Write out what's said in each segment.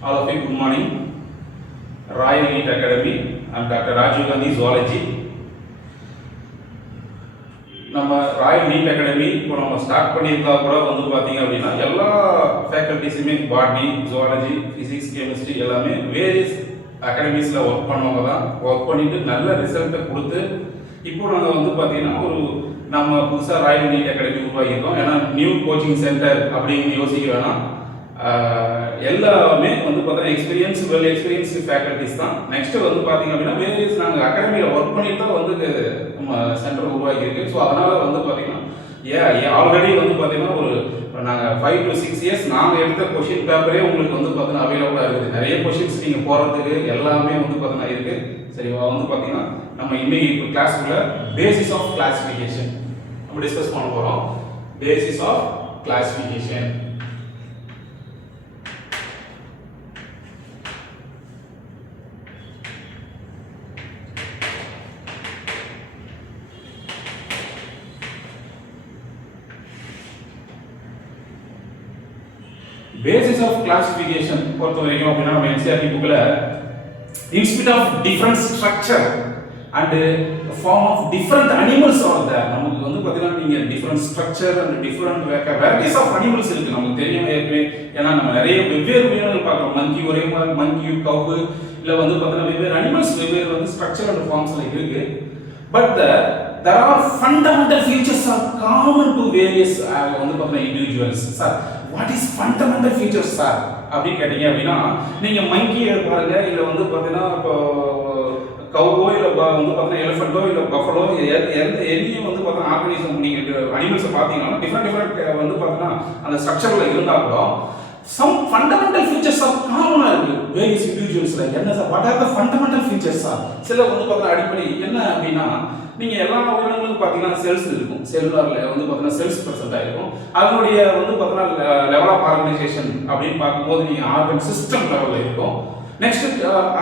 All of you, good morning. Royal NEET Academy. I am Dr. Rajiv Gandhi, Zoology. நம்ம Royal NEET academy இப்போ நம்ம start பண்ணியிருந்தா கூட வந்து பார்த்தீங்க அப்படின்னா எல்லா ஃபேக்கல்ட்டிஸுமே பாட்னி, ஜுவாலஜி, ஃபிசிக்ஸ், கெமிஸ்ட்ரி எல்லாமே வேரியஸ் அகாடமிஸில் ஒர்க் பண்ணவங்க தான். ஒர்க் பண்ணிட்டு நல்ல ரிசல்ட்டை கொடுத்து இப்போ நாங்கள் வந்து பார்த்தீங்கன்னா நம்ம புதுசாக ராயல் நீட் அகாடமி உருவாக்கியிருக்கோம். ஏன்னா நியூ கோச்சிங் சென்டர் அப்படின்னு யோசிக்க வேணாம். எல்லாமே வந்து பார்த்தீங்கன்னா வெல் எக்ஸ்பீரியன்ஸ்டு ஃபேக்கல்ட்டிஸ் தான். நெக்ஸ்ட் வந்து பார்த்தீங்க அப்படின்னா வேரியஸ் நாங்கள் அகாடமியில் ஒர்க் பண்ணிட்டு தான் வந்து நம்ம சென்டர் உருவாக்கியிருக்கு. ஸோ அதனால் வந்து பார்த்தீங்கன்னா ஆல்ரெடி வந்து பார்த்தீங்கன்னா நாங்கள் 5 to 6 years நாங்கள் எடுத்த கொஷின் பேப்பரே உங்களுக்கு வந்து பார்த்தீங்கன்னா அவைலபிளாக இருக்குது. நிறைய கொஷின்ஸ் நீங்கள் போகிறதுக்கு எல்லாமே வந்து பார்த்தீங்கன்னா இருக்குது. சரிவா, வந்து பார்த்தீங்கன்னா நம்ம இன்னைக்கு இப்போ கிளாஸ்க்குள்ள பேசிஸ் ஆஃப் கிளாசிஃபிகேஷன் நம்ம டிஸ்கஸ் பண்ண போகிறோம். Basis of classification. Basis of classification பொறுத்த வரைக்கும் அப்படின்னா நம்ம என்சிஆர்டி புக்ல in spite of different structure and form of different animals are there. நமக்கு வந்து பார்த்தீங்கன்னா நீங்க different structure and different varieties of animals இருக்கு. நமக்கு தெரியும் ஏற்கனவே, ஏன்னா நம்ம நிறைய வெவ்வேறு உயிரினங்கள் பார்க்குறோம். மங்கி ஒரே மாதிரி மங்கி, கவு, இல்லை வந்து பார்த்தீங்கன்னா வெவ்வேறு அனிமல்ஸ் வெவ்வேறு வந்து ஸ்ட்ரக்சர் அண்ட் ஃபார்ம்ஸ்ல இருக்கு. But there are fundamental features are common to various வந்து பார்த்தீங்கன்னா individuals. Sir what is fundamental features sir அப்படின்னு கேட்டீங்க அப்படின்னா நீங்க மங்கியை பாருங்க, இல்லை வந்து பார்த்தீங்கன்னா இப்போ கவுவோ இல்லை வந்து பார்த்தீங்கன்னா எலிஃபென்ட்டோ இல்லை பஃபலோ எதையும் வந்து பார்த்தீங்கன்னா ஆர்கனிசம் நீங்கள் அனிமல்ஸை பார்த்தீங்கன்னா டிஃப்ரெண்ட் வந்து பார்த்தீங்கன்னா அந்த ஸ்ட்ரக்சரில் இருந்தால் கூட some fundamental features are common இருக்கு various individualsல. என்ன sir what are the fundamental features sir? சில வந்து பார்த்தீங்கன்னா அடிப்படை என்ன அப்படின்னா நீங்க எல்லா உயிரினங்களுக்கும் பார்த்தீங்கன்னா செல்ஸ் இருக்கும். செல்லுலார்ல வந்து பார்த்தீங்கன்னா செல்ஸ் பிரசன்ட் ஆயிருக்கும். அதனுடைய வந்து பார்த்தீங்கன்னா லெவல் ஆஃப் ஆர்கனைசேஷன் அப்படின்னு பார்க்கும்போது நீங்க ஆர்கன் சிஸ்டம் லெவலில் இருக்கும். நெக்ஸ்ட்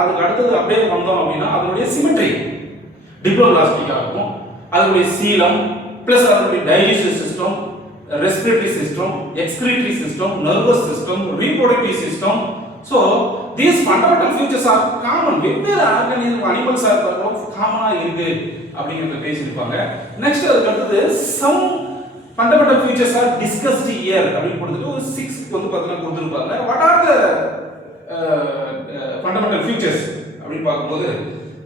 அதுக்கு அடுத்தது அப்படியே வந்தோம் அப்படின்னா அதனுடைய சிமெட்ரி டிப்ளோபிளாஸ்டிக்கா இருக்கும். அதனுடைய சீலம் பிளஸ் அதனுடைய digestive system, respiratory system, excretory system, nervous system, reproductive system. So these fundamental features are common. வெவ்வேறு ஆர்கானிசம் அனிமல்ஸ் காமனா இருக்கு அப்படிங்கறத பேசியிருப்பாங்க. நெக்ஸ்ட் அதுக்கு அடுத்தது some fundamental features are discussed here அப்படின்னு கொடுத்துட்டு ஒரு 6 வந்து பார்த்தீங்கன்னா கொடுத்துருப்பாங்க. what are the fundamental features அப்படின்னு பார்க்கும்போது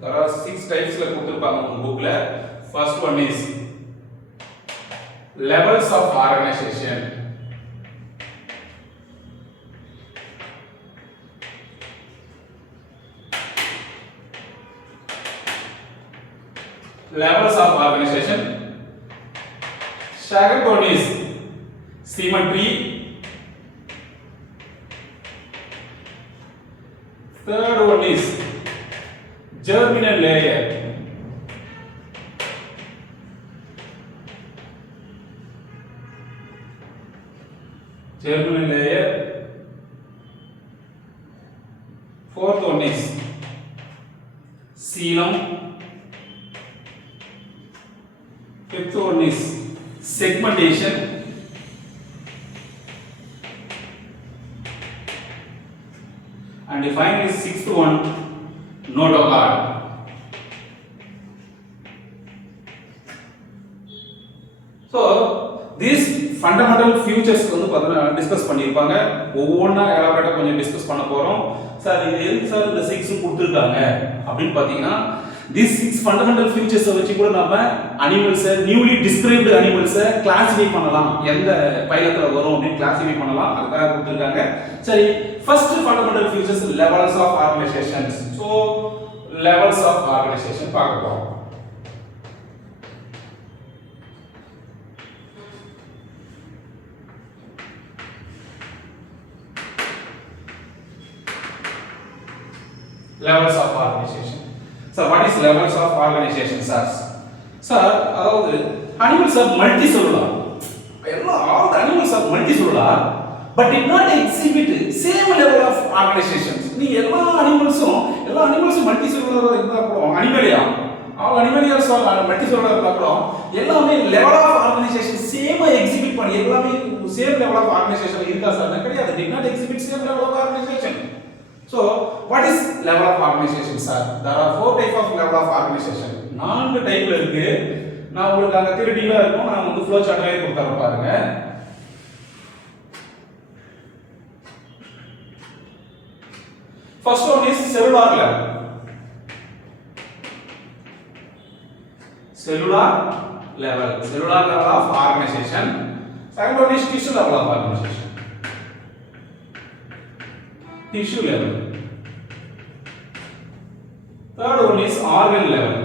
there are 6 typesல கொடுத்துருப்பாங்க உங்க புக்ல. first one is levels of organization. Levels of organization. Second one is symmetry. Third one is germinal layer. Germinal layer. Fourth one is coelom. Fifth one is segmentation. And finally sixth one notochord. So these fundamental features வந்து பார்த்தீங்கன்னா discuss பண்ணியிருப்பாங்க. ஒவ்வொன்றா எலாபரேட்டாக கொஞ்சம் discuss பண்ண போகிறோம். Sir இது எதுக்கு sir இந்த 6 கொடுத்துருக்காங்க அப்படின்னு பார்த்தீங்கன்னா these 6 ஃபண்டமெண்டல் ஃபியூச்சர்ஸை வச்சு கூட நம்ம அனிமல்ஸை நியூலி டிஸ்கிரைப்டு அனிமல்ஸை கிளாசிஃபை பண்ணலாம். எந்த பைலத்தில் வரும் அப்படின்னு கிளாசிஃபை பண்ணலாம். அதுக்காக கொடுத்துருக்காங்க. சரி, first fundamental features levels of organisations. So levels of organisation பார்க்க போகிறோம். levels of organization. So what is levels of organization sir? Sir, அதாவது animals are multicellular. all the animals are multicellular but did not exhibit same level of organizations. நீ எல்லா அனிமல்ஸும் multicellular இருந்தா கூட Animalia all animals are multicellular இருந்தா கூட எல்லாமே level of organization same exhibit பண்ணி எல்லாமே same level of organization இருக்கா சார்? கிடையாது. did not exhibit same level of organization. So what is level of organization sir? There are 4 type of level of organization. 4 டைப்ல இருக்கு. நான் உங்களுக்கு அங்க தியரிட்டிக்கலா இருக்கும். நான் வந்து ஃப்ளோ சார்ட்லயே கொடுத்தறேன் பாருங்க. First one is cellular level. Cellular level of organization. Second one is tissue level of organization. Tissue level. Third one is organ level.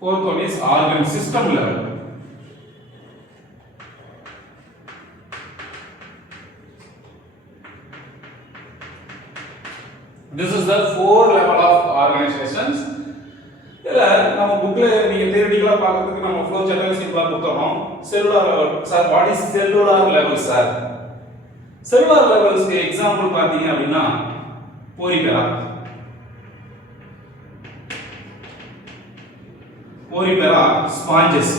Fourth one is organ system level. This is the 4 level of organizations. இதல நம்ம புக்ல நீங்க தியரிட்டிக்கலா பார்க்கிறதுக்கு நம்ம flow சார்ட்ல சிம்பிளா கொடுத்துறோம். Cellular level sir, what is cellular level sir? Cellular லெவல்ஸ்க்கு எக்ஸாம்பிள் பாத்தீங்க அப்படினா porifera sponges.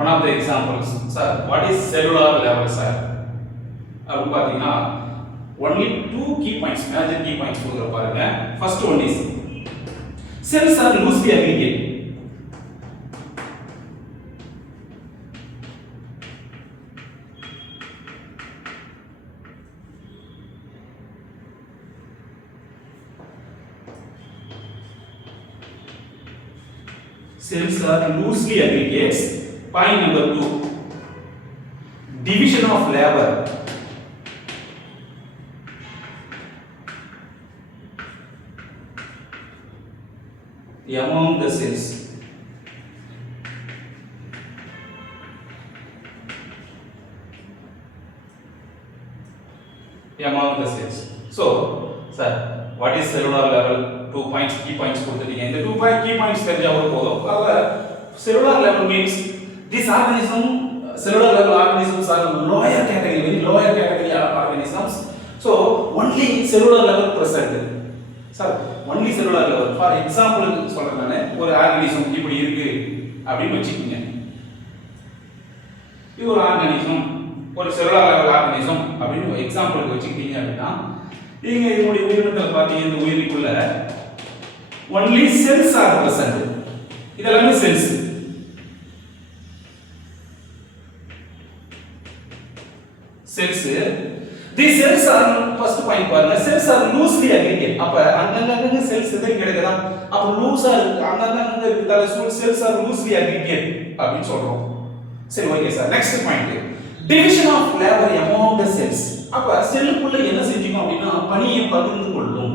One of the examples. Sir, what is cellular level sir? அப்படி பாத்தீங்கன்னா only 2 key points, major key points கொடுக்குற பாருங்க. First one is cells are loosely aggregate. Cells are loosely aggregates. Point number 2, division of labor. Among the cells. Among the cells. So, sir, what is cellular level? 2 points, key points கொடுத்துட்டீங்க. இந்த 2 key points தெரிஞ்சாவே போதும். அதனால cellular level means this organism, cellular level organisms are lower category, very lower category of organisms. So, only cellular level present. Sir, only cellular level. For example சொல்றேன் நானே, ஒரு organism இப்படி இருக்கு அப்படினு வெச்சுக்கீங்க. இது ஒரு ஆர்கானிசம், ஒரு cellular level ஆர்கானிசம் அப்படினு எக்ஸாம்பிளுக்கு வெச்சுக்கிட்டீங்க அப்படினா, நீங்க இதனுடைய உயிரினத்தை பாத்தீங்க, இந்த உயிரிக்குள்ள only cells are present. இதெல்லாம் cells. Cells. These cells are, first point பாருங்க, cells are loosely aggregate. அப்ப அங்கங்க cells எதுக்கு கிடைக்குதா? அப்ப லூசா இருக்கு, அங்கங்க இருக்கதால cells are loosely aggregate அப்படினு சொல்றோம். சரி, okay sir. Next point, division of labor among the cells. அப்ப செல்லுக்குள்ள என்ன செஞ்சுக்கும் அப்படினா பணியை பகிர்ந்து கொள்ளும்.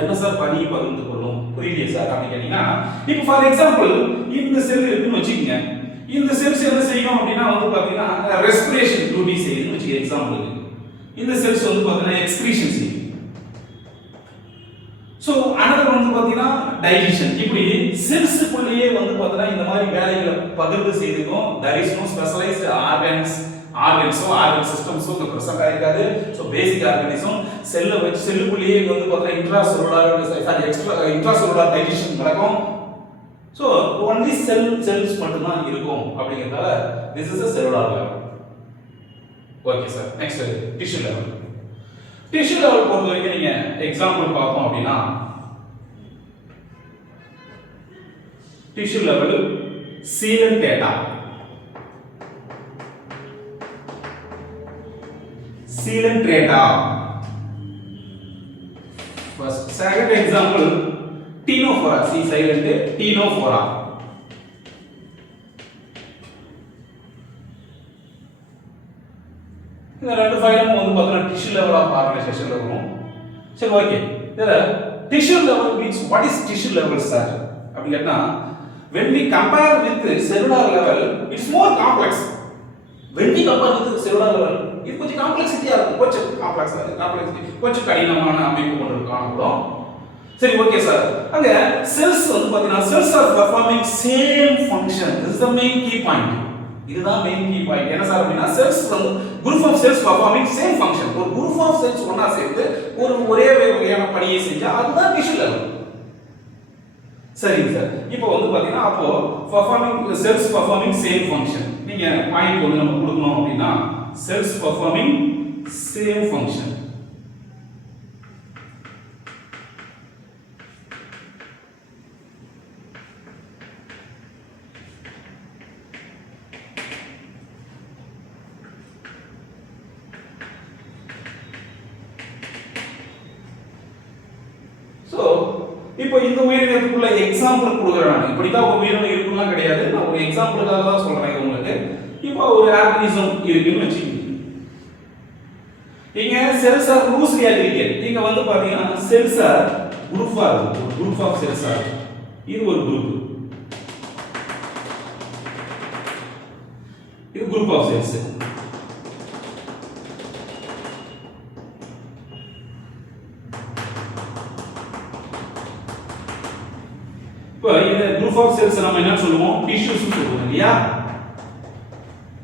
என்ன சார் பணியை பகிர்ந்து கொள்ளும்? புரியலையா சார் அப்படி கேட்டீங்கன்னா, இப்போ ஃபார் எக்ஸாம்பிள் இந்த செல் இருக்குன்னு வெச்சுக்கங்க. இந்த செல்ஸ் என்ன செய்யும் அப்படினா வந்து பாத்தீங்கன்னா ரெஸ்பிரேஷன் டியூட்டி செய்யுதுன்னு வெச்சுக்க எக்ஸாம்பிள். இந்த செல்ஸ் வந்து பாத்தீங்கன்னா எக்ஸ்கிரீஷன் செய்யும். சோ அனதர் வந்து பாத்தீங்கன்னா டைஜஷன். இப்படி செல்ஸ்க்குள்ளேயே வந்து பாத்தீங்கன்னா இந்த மாதிரி வேலைகளை பகிர்ந்து செய்துக்கும். there is no specialized organs organ systems the present ஆயிருக்காது. சோ பேசிக் ஆர்கானிசம் செல்ல வச்சு செல்லுக்குள்ளேயே வந்து பாத்தீங்கன்னா இன்ட்ராசெல்லுலார் டைஜஷன் நடக்கும். சோ only cells மட்டும் தான் இருக்கும் அப்படிங்கறதால this is a cellular level. Okay sir. Next tissue level. Tissue level பொறுத்த வரைக்கும் நீங்க எக்ஸாம்பிள் பார்த்தோம் அப்படினா, tissue level coelenterata. Coelenterata. First second example ctenophora. C silent ctenophora. இந்த ரெண்டு ஃபைலும் வந்து பார்த்தீங்கன்னா டிஷ்யூ லெவல் ஆஃப் ஆர்கனைசேஷன்ல வரும். சரி, ஓகே. இதுல tissue level means what is tissue level sir அப்படி கேட்டா, when we compare with cellular level it's more complex. when we compare with cellular level இது கொஞ்சம் காம்ப்ளெக்சிட்டியா இருக்கும். கொஞ்சம் காம்ப்ளெக்சிட்டி கொஞ்சம் கடினமான அமைப்பு கொண்டு காணப்படும். சரி, ஓகே சார். அங்க செல்ஸ் வந்து பாத்தீங்கன்னா cells are performing same function. this is the main key point. இதுதான் மெயின் கீ பாயிண்ட். என்ன சார் அப்படினா, செல்ஸ் வந்து group of cells performing same function. ஒரு group of cells ஒண்ணா சேர்ந்து ஒரே வகையான பணியை செஞ்சா அதுதான் டிஷ்யூ லெவல். சரிங்க சார். இப்போ வந்து பாத்தீங்கன்னா அப்போ performing cells performing same function. நீங்க பாயிண்ட் வந்து நம்ம கொடுக்கணும் அப்படினா cells performing same function. So இப்போ இந்த உயிரினத்துக்குள்ள எக்ஸாம்பிள் கொடுக்குறேன் நான். இப்படி தான் ஒரு உயிரினம் இருக்குலாம் கிடையாது. நான் ஒரு எக்ஸாம்பிளுக்காக தான் சொல்றேன் இது உங்களுக்கு. இப்போ ஒரு ஆர்கானிசம் இருக்குன்னு வெச்சுக்கோங்க. இங்க செல்ஸ் ஆர் லூஸ்லி அக்ரிகேட். இங்க வந்து பாத்தீங்கன்னா செல்ஸ் ஆர் குரூப்பா இருக்கு. ஒரு குரூப் ஆஃப் செல்ஸ் ஆர். இது ஒரு குரூப். இது குரூப் ஆஃப் செல்ஸ். இப்போ இந்த குரூப் ஆஃப் செல்ஸ் நம்ம என்ன சொல்லுவோம்? டிஷ்யூஸ் சொல்லுவோம் இல்லையா?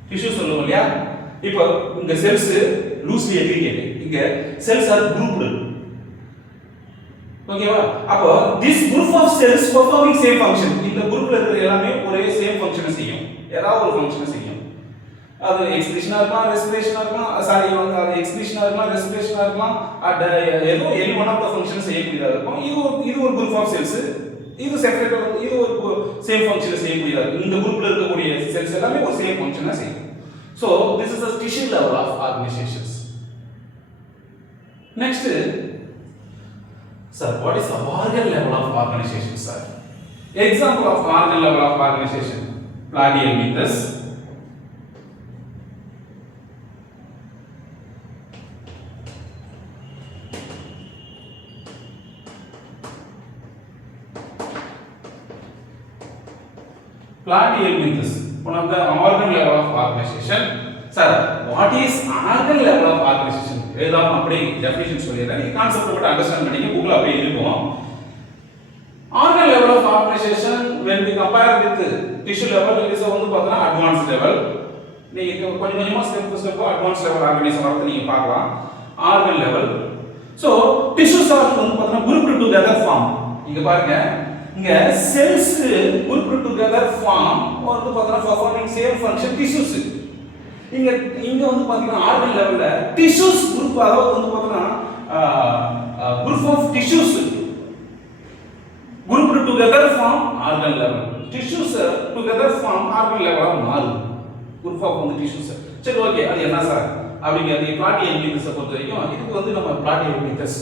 டிஷ்யூ சொல்லுவோம் இல்லையா? இப்போ இந்த செல்ஸ் லூஸ்லி அக்ரிகேட். இங்க செல்ஸ் ஆர் குரூப்டு. ஓகேவா? அப்போ this group of cells performing same function. இந்த குரூப்ல இருக்கிற எல்லாமே ஒரே சேம் ஃபங்க்ஷனை செய்யும். ஏதாவது ஒரு ஃபங்க்ஷனை செய்யும். அது எக்ஸ்பிரஷனா இருக்கலாம், ரெஸ்பிரேஷனா இருக்கலாம், சாரி வந்து அது எக்ஸ்பிரஷனா இருக்கலாம், ரெஸ்பிரேஷனா இருக்கலாம், ஏதோ any one of the function செய்யக்கூடியதா இருக்கும். இது ஒரு குரூப் ஆஃப் செல்ஸ். இது செப்பரேட்டா இது ஒரு சேம் ஃபங்க்ஷனை செய்யக்கூடியதா இருக்கும். இந்த குரூப்ல இருக்கக்கூடிய செல்ஸ் எல்லாமே ஒரு சேம் ஃபங்க்ஷனை செய்யும். So this is the tissue level of organizations. Next, sir, what is the organ level of organization, sir? Example of organ level of organization: platyhelminthes, platyhelminthes, one of the organ level of organization. Sir, what is organ level of organization? ஏதாவது அப்படி definition சொல்லிடுறேன். நீங்க concept மட்டும் understand பண்ணிங்க. Google அப்படியே இருக்கும். Organ level of organization when we compare with tissue level, it is வந்து பார்த்தா advanced level. நீங்க கொஞ்சம் கொஞ்சமா step by step advanced level organisation வரது நீங்க பார்க்கலாம். Organ level. So tissues are வந்து பார்த்தா grouped together form. இங்க பாருங்க. இங்க cells grouped together form வந்து பார்த்தா performing same function tissues. இங்க வந்து பாத்தீங்கன்னா ஆர்கன் லெவல்ல டிஷ்யூஸ் குரூப் அதாவது வந்து பாத்தீங்கன்னா group of tissues grouped together form organ level. Tissues together form organ level மாறும். group of வந்து tissues. சரி ஓகே, அது என்ன சார் அப்படிங்கிறது platyhelminthes பொறுத்த வரைக்கும் இதுக்கு வந்து நம்ம platyhelminthes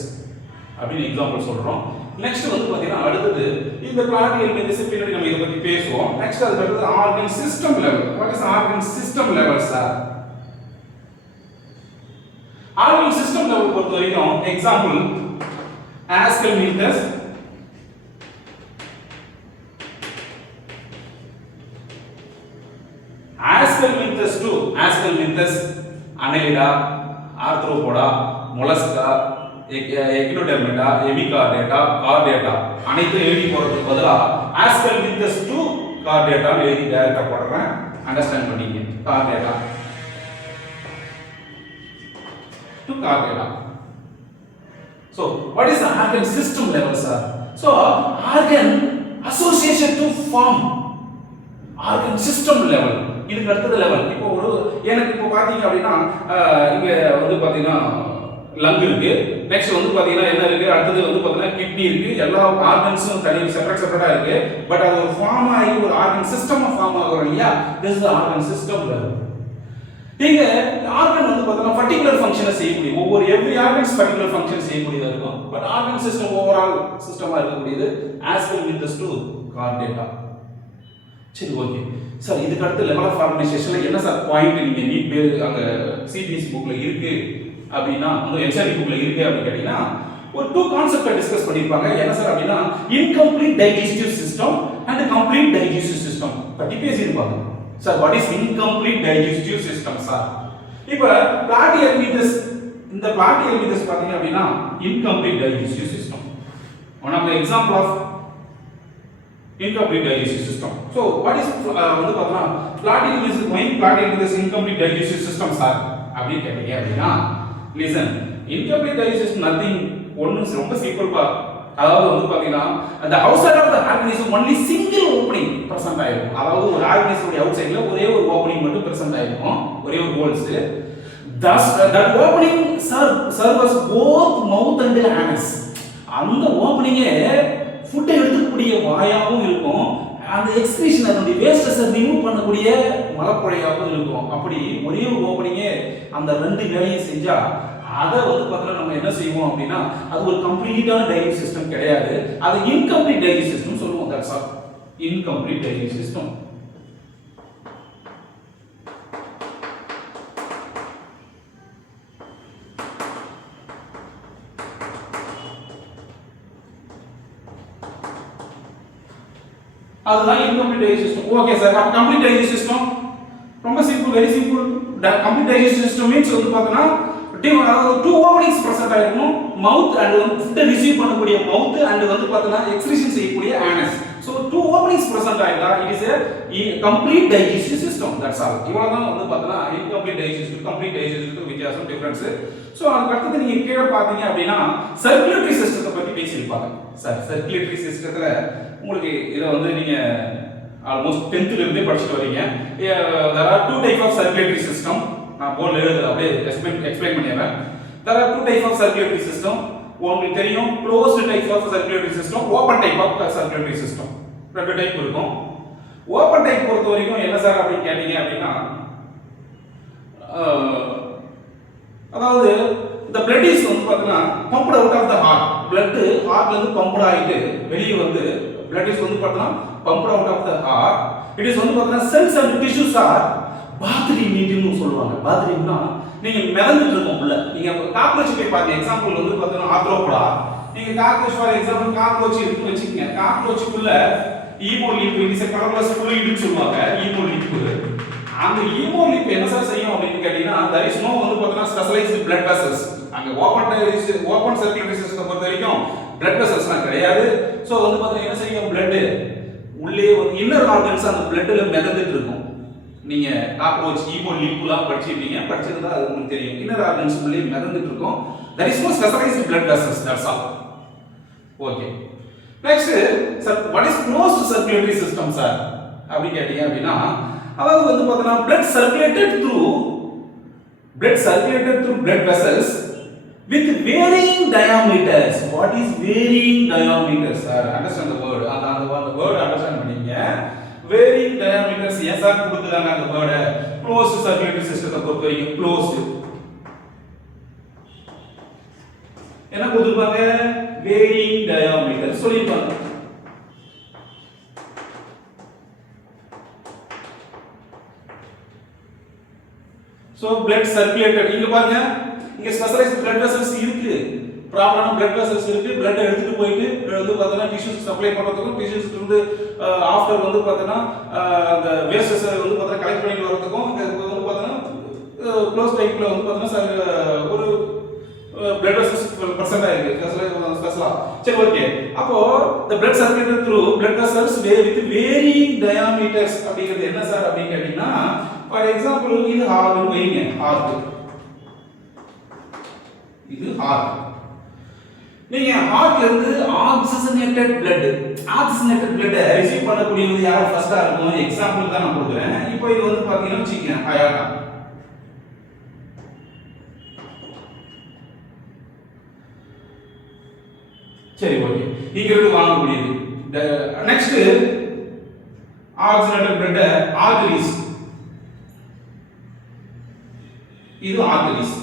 அப்படின்னு எக்ஸாம்பிள் சொல்றோம். நெக்ஸ்ட் வந்து பாத்தீங்கன்னா அடுத்து இந்த platyhelminthes பின்னாடி நம்ம இத பத்தி பேசுவோம். நெக்ஸ்ட் அது அடுத்து organ system level. What is organ system level, sir? Organ system level பொறுத்த வரைக்கும் example Ascomyces, Ascomyces 2, Ascomyces, Annelida, Arthropoda, Mollusca, Echinodermata, Hemichordata, Chordata அனைத்தும் எழுதி போறதுக்கு பதிலா Ascomyces 2 Chordata எழுதி டைரக்டா போடுறேன். அண்டர்ஸ்டாண்ட் பண்ணீங்க. Chordata to Chordata. So what is the organ system level, sir? So organ association to form organ system level. இதுக்கு அடுத்த லெவல். இப்போ ஒரு எனக்கு இப்போ பாத்தீங்க அப்படினா இங்க வந்து பாத்தீங்கன்னா லங் இருக்கு. நெக்ஸ்ட் வந்து பாத்தீங்கன்னா என்ன இருக்கு? அடுத்து வந்து பாத்தீங்கன்னா கிட்னி இருக்கு. எல்லா ஆர்கன்ஸும் தனி செப்பரேட்டா இருக்கு. பட் அது ஒரு ஃபார்ம் ஆகி ஒரு ஆர்கன் சிஸ்டம் ஃபார்ம் ஆகுறோம் இல்லையா? This is organ system level. இங்க ஆர்கன் வந்து பாத்தீங்கன்னா பர்టిక్యులர் ஃபங்க்ஷனை செய்யக்கூடிய ஒவ்வொரு எவ்ரி ஆர்கன்ஸ் பர்టిక్యులர் ஃபங்க்ஷன் செய்யக்கூடியதா இருக்கும். பட் ஆர்கன் சிஸ்டம் ஓவரால் சிஸ்டமா இருக்கக்கூடியது Ascomyces 2 Chordata. சரி ஓகே சார், இதுக்கு அடுத்த லெவல் ஆஃப் ஆர்கனைசேஷன்ல என்ன சார் பாயிண்ட் நீங்க நீட் பேர் அங்க சிபிஎஸ்சி புக்ல இருக்கு அப்படினா அந்த என்சிஆர்டி புக்ல இருக்கு அப்படி கேட்டீங்கன்னா ஒரு டூ கான்செப்ட் டிஸ்கஸ் பண்ணிருப்பாங்க. என்ன சார் அப்படினா incomplete digestive system and complete digestive system பத்தி பேசியிருப்பாங்க. Sir what is incomplete digestive system sir? இப்போ platyhelminthes, இந்த platyhelminthes பாத்தீங்க அப்படினா incomplete digestive system. One of the example of incomplete digestive system. So what is வந்து பார்த்தா platyhelminthes incomplete digestive system sir அப்படி கேட்டீங்க அப்படினா listen, incomplete digestive nothing ஒன்னு ரொம்ப சிம்பிள் பா. அதாவது வந்து பாத்தீங்கன்னா அந்த outside of the organism only single opening present ஆயிருக்கும். அதாவது ஒரு ஆர்கனிசம் அவுட் சைடுல ஒரே ஒரு ஓப்பனிங் மட்டும் பிரசன்ட் ஆயிருக்கும், ஒரே ஒரு holes. thus that opening serves both mouth and anus. அந்த ஓப்பனிங்கே ஃபுட் எடுத்துக்கூடிய வாயாவும் இருக்கும், அந்த எக்ஸ்கிரீஷன் அந்த வேஸ்டஸை ரிமூவ் பண்ணக்கூடிய மலக்குழையாகவும் இருக்கும். அப்படி ஒரே ஒரு ஓப்பனிங்கே அந்த ரெண்டு வேலையும் செஞ்சா அதை வந்து பார்த்தீங்கன்னா நம்ம என்ன செய்வோம் அப்படின்னா அது ஒரு கம்ப்ளீட்டான டைஜஸ்ட் சிஸ்டம் கிடையாது, அது இன்கம்ப்ளீட் டைஜஸ்ட் சிஸ்டம் சொல்லுவோம். That's all, incomplete digest system. அதுதான் incomplete digest system. Okay sir, அப்ப கம்ப்ளீட் டைஜஸ்ட் சிஸ்டம் ரொம்ப சிம்பிள், very simple. Complete digest system means வந்து பார்த்தீங்கன்னா டூ ஓப்பனிங்ஸ் பிரசன்ட் ஆயிருக்கும், மவுத் அண்ட் வந்து ஃபுட் ரிசீவ் பண்ணக்கூடிய மவுத் அண்ட் வந்து பார்த்தீங்கன்னா எக்ஸ்கிரீஷன் செய்யக்கூடிய anus. So two openings present ஆயிருந்தா it is a complete digestive system. That's all. இவ்வளவுதான் வந்து பார்த்தீங்கன்னா இன்கம்ப்ளீட் டைஜஸ்ட் கம்ப்ளீட் டைஜஸ்ட் வித்தியாசம், டிஃபரன்ஸ். ஸோ அதுக்கு அடுத்து நீங்க கீழே பார்த்தீங்க அப்படின்னா சர்க்குலேட்டரி சிஸ்டத்தை பத்தி பேசியிருப்பாங்க சார். சர்க்குலேட்டரி சிஸ்டத்துல உங்களுக்கு இதை வந்து நீங்க ஆல்மோஸ்ட் 10th ல இருந்தே படிச்சுட்டு வரீங்க. there are two type of circulatory system. நான் போர்ட்ல எழுதுறேன், அப்படியே எக்ஸ்பிளைன் பண்ணிடுறேன். there are two type of circulatory system. உங்களுக்கு தெரியும் closed type of circulatory system, open type of circulatory system. ரெண்டு டைப் இருக்கும். ஓபன் டைப் பொறுத்த வரைக்கும் என்ன சார் அப்படி கேட்டீங்க அப்படின்னா அதாவது the blood is வந்து பார்த்தீங்கன்னா pumped out of the heart. blood ஹார்ட்ல இருந்து பம்ப்ட் ஆயிட்டு வெளியே வந்து blood is வந்து பார்த்தீங்கன்னா pumped out of the heart. it is வந்து பார்த்தீங்கன்னா cells and tissues are bathing ன்னு சொல்லுவாங்க. bathingனா நீங்க மிதந்துட்டு இருக்கும் உள்ள. நீங்க காக்ரோச் போய் பாருங்க, எக்ஸாம்பிள் வந்து பார்த்தீங்கன்னா ஆத்ரோபோடா. நீங்க காக்ரோச் ஃபார் எக்ஸாம்பிள் காக்ரோச் இருக்குன்னு வெச்சுக்கங்க. காக்ரோச்சுக்குள்ள ஈமோலிப் இஸ் a colorless fluid ன்னு சொல்லுவாங்க. ஈமோலிப் அந்த ஈமோலிப் என்ன சார் செய்யும் அப்படின்னு கேட்டீங்கன்னா there is no வந்து பார்த்தீங்கன்னா specialized blood vessels. அங்க ஓபன் சர்க்குலேட்டரி சிஸ்டம் பொறுத்த வரைக்கும் blood vesselsலாம் கிடையாது. சோ வந்து பார்த்தீங்கன்னா என்ன செய்யும் blood உள்ளே ஒரு இன்னர் ஆர்கன்ஸ் அந்த bloodல மிதந்துட்டு இருக்கும். நீங்க காக்ரோச் ஈமோலிப்லாம் படிச்சிருப்பீங்க, படிச்சது தான் அது உங்களுக்கு தெரியும். இன்னர் ஆர்கன்ஸ் உள்ளே மிதந்துட்டு இருக்கும். there is no specialized blood vessels. that's all. okay, next sir, what is closed circulatory system sir அப்படி கேட்டீங்க அப்படின்னா அதாவது வந்து பார்த்தீங்கன்னா blood circulated through blood vessels with varying diameters. what is varying diameters sir? understand the word, அந்த word understand பண்ணீங்க. varying diameters yes sir கொடுத்துறாங்க அந்த word. closed circulatory system பொறுத்த வரைக்கும் closed என்ன கொடுத்துருப்பாங்க? varying diameters சொல்லிருப்பாங்க. so blood circulated இங்க பாருங்க, இங்க ஸ்பெஷலைஸ்ட் blood vessels இருக்கு, ப்ராப்பரான blood vessels இருக்கு. blood எடுத்துட்டு போயிட்டு வந்து பார்த்தா டிஷ்யூஸ் சப்ளை பண்றதுக்கும் டிஷ்யூஸ் இருந்து ஆஃப்டர் வந்து பார்த்தா அந்த வேஸ்ட்ஸ் வந்து பார்த்தா கலெக்ட் பண்ணிட்டு வரதுக்கும் இங்க வந்து பார்த்தா க்ளோஸ் டைப்ல வந்து பார்த்தா ஒரு blood vessels பிரசன்ட் ஆயிருக்கு ஸ்பெஷலா. சரி ஓகே, அப்போ the blood circulated through blood vessels with varying diameters அப்படிங்கிறது என்ன சார் அப்படின்னு கேட்டீங்கன்னா ஃபார் எக்ஸாம்பிள் இது ஹார்ட் வைங்க, ஹார்ட் இது ஹார்ட். நீங்க ஹார்ட்ல இருந்து ஆக்சிஜனேட்டட் blood ரிசீவ் பண்ணக்கூடியது யார் ஃபர்ஸ்டா இருக்கும்? எக்ஸாம்பிள் தான் நான் கொடுக்குறேன். இப்போ இது வந்து பாத்தீங்கன்னா வச்சுக்கங்க அயாட்டா. சரி ஓகே, இங்க இருந்து வாங்கக்கூடியது. நெக்ஸ்ட் ஆக்சிஜனேட்டட் blood ஆர்டரிஸ், இது ஆர்டரிஸ்.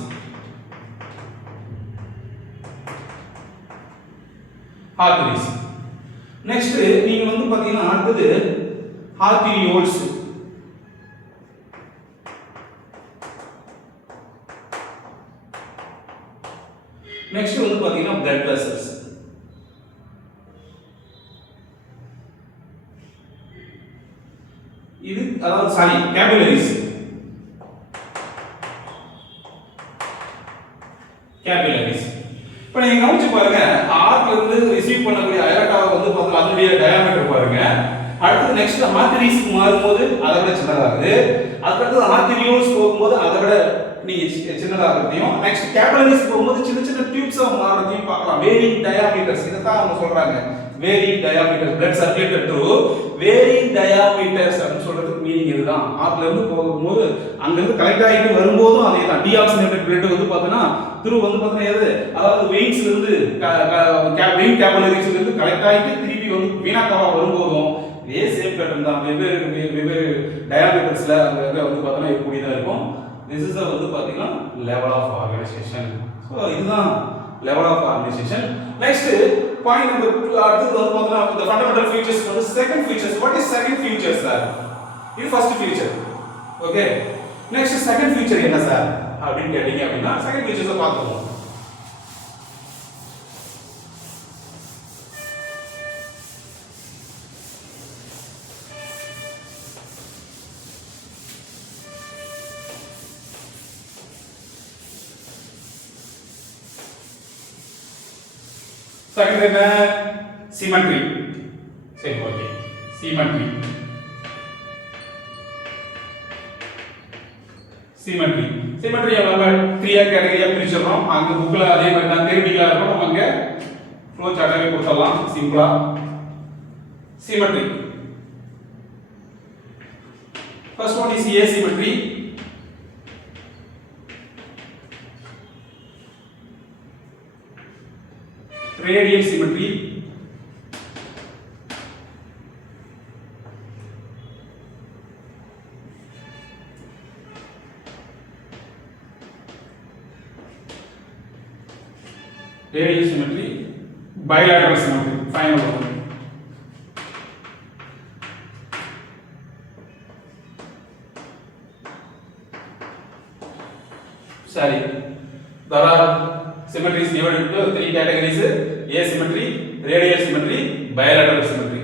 ஆர்டரிஸ். நெக்ஸ்ட் நீங்க வந்து பாத்தீங்கன்னா அடுத்து ஆர்டரியோல்ஸ். நெக்ஸ்ட் வந்து பாத்தீங்கன்னா blood vessels. இது அதாவது சாரி கேபிலரிஸ். இப்போ நீங்க கவனிச்சு பாருங்க, ஹார்ட்ல இருந்து ரிசீவ் பண்ணக்கூடிய அயோட்டாவை வந்து பார்த்தா அதனுடைய டயாமீட்டர் பாருங்க. அடுத்து நெக்ஸ்ட் ஆர்டரிஸ்க்கு மாறும்போது அதை விட சின்னதாகுது. அதுக்கடுத்து ஆர்டரியோல்ஸ் போகும்போது அதை விட நீங்க சின்னதாகிறதையும் நெக்ஸ்ட் கேபிலரிஸ் போகும்போது சின்ன சின்ன டியூப்ஸா மாறதையும் பார்க்கலாம். வேரியிங் டயாமீட்டர்ஸ் இத தான் அவங்க சொல்றாங்க. Varying diameter blood circulated through varying diameters அப்படி சொல்றதுக்கு மீனிங் இதுதான். ஆட்ல இருந்து போகும்போது அங்க இருந்து கலெக்ட் ஆகிட்டு வரும்போதும் அதே தான். டீஆக்சிஜனேட்டட் blood வந்து பார்த்தனா த்ரூ வந்து பார்த்தனா எது அதாவது வெயின்ஸ்ல இருந்து வெயின் கேபிலரிஸ்ல இருந்து கலெக்ட் ஆகிட்டு திருப்பி வந்து வீணாக்கவா வரும்போதும் இதே சேம் பேட்டர்ன் தான். வெவ்வேறு டயாமீட்டர்ஸ்ல அங்க வந்து பார்த்தனா இருக்கக்கூடியதா இருக்கும். This is வந்து பாத்தீங்கன்னா level of organization. So இதுதான் level of organization. Next point number 2 அடுத்து வந்து பாத்தீங்கன்னா the fundamental features வந்து second features. What is second feature sir? இது first feature. Okay. Next second feature என்ன sir? அப்படினு கேட்டீங்க அப்படினா second features பார்த்துவோம். Second என்ன symmetry. சரி ஓகே symmetry. Symmetry நம்ம 3 கேட்டகரியா பிரிச்சிரோம். அங்க புக்ல அதே மாதிரி தான் தியரிட்டிக்கலா இருக்கும். நம்ம அங்க ஃப்ளோ சார்ட்டாவே கொடுத்துடலாம் சிம்பிளா. Symmetry. First one is asymmetry. Radial symmetry. Radial symmetry, bilateral symmetry, final one. Sorry, there are symmetries divided into 3 categories: asymmetry, radial symmetry, bilateral symmetry.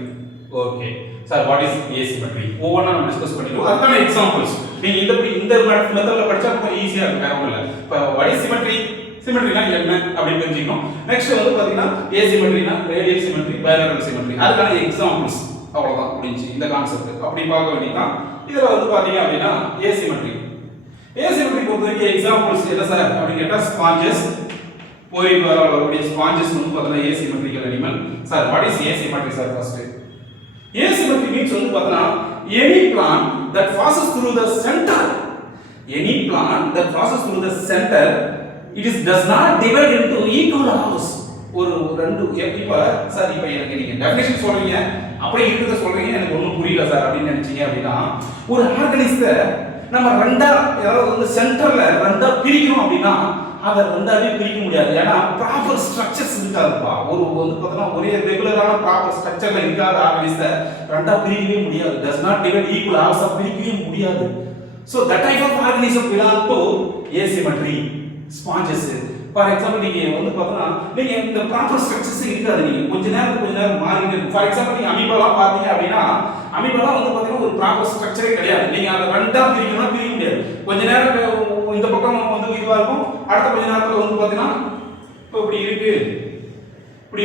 Okay. Sir, what is asymmetry? ஒவ்வொண்ணா நம்ம discuss பண்ணிடுவோம். அதுக்கான examples நீங்க இந்த மெத்தட்ல படிச்சா ரொம்ப ஈஸியா இருக்கும். வேற ஒண்ணும் இல்ல. இப்போ what is symmetry? சிமெட்ரினா என்ன அப்படி தெரிஞ்சுக்கணும். நெக்ஸ்ட் வந்து பாத்தீங்கன்னா asymmetryனா radial symmetry, bilateral symmetry. அதுக்கான எக்ஸாம்பிள்ஸ் அவ்வளவுதான் முடிஞ்சு இந்த கான்செப்ட். அப்படி பார்க்க வேண்டியதான். இதுல வந்து பாத்தீங்க அப்படினா asymmetry. asymmetry பொறுத்தவரைக்கும் எக்ஸாம்பிள்ஸ் என்ன சார் அப்படி கேட்டா ஸ்பாஞ்சஸ் போய் வரக்கூடிய ஸ்பாஞ்சஸ் வந்து பாத்தீங்கன்னா asymmetrical animal. Sir what is asymmetry sir first? Asymmetry means வந்து பாத்தீங்கன்னா any plant that passes through the center. Any plant that passes through the center it is does not divide into equal halves. ஒரு ரெண்டு இப்ப sir இப்ப எனக்கு நீங்க definition சொல்றீங்க அப்படியே இருக்குத சொல்றீங்க எனக்கு ஒண்ணும் புரியல சார் அப்படி நினைச்சீங்க அப்படினா ஒரு ஆர்கானிஸத்தை நம்ம ரெண்டா ஏதாவது வந்து சென்டர்ல ரெண்டா பிரிக்கணும் அப்படினா அத ரெண்டாவே பிரிக்க முடியாது. ஏன்னா ப்ராப்பர் ஸ்ட்ரக்சர்ஸ் இருக்காதுப்பா. ஒரு வந்து பார்த்தா ஒரே ரெகுலரான ப்ராப்பர் ஸ்ட்ரக்சர்ல இருக்காத ஆர்கானிஸத்தை ரெண்டா பிரிக்கவே முடியாது. does not divide equal halves பிரிக்கவே முடியாது. So that type of organism belong to asymmetry. Sponges for example நீங்க வந்து பார்த்தா நீங்க இந்த ப்ராப்பர் ஸ்ட்ரக்சர்ஸ் இருக்காது. நீங்க கொஞ்ச நேரம் மாறிட்டு ஃபார் எக்ஸாம்பிள் நீங்க அமீபாலாம் பாத்தீங்க அப்படின்னா அமீபாலாம் வந்து பார்த்தீங்கன்னா ஒரு ப்ராப்பர் ஸ்ட்ரக்சரே கிடையாது. நீங்க அதை ரெண்டா பிரிக்கணும்னா பிரிக்க முடியாது. கொஞ்ச நேரம் இந்த பக்கம் வந்து இதுவா இருக்கும், அடுத்த கொஞ்ச நேரத்துல வந்து பார்த்தீங்கன்னா இப்போ இப்படி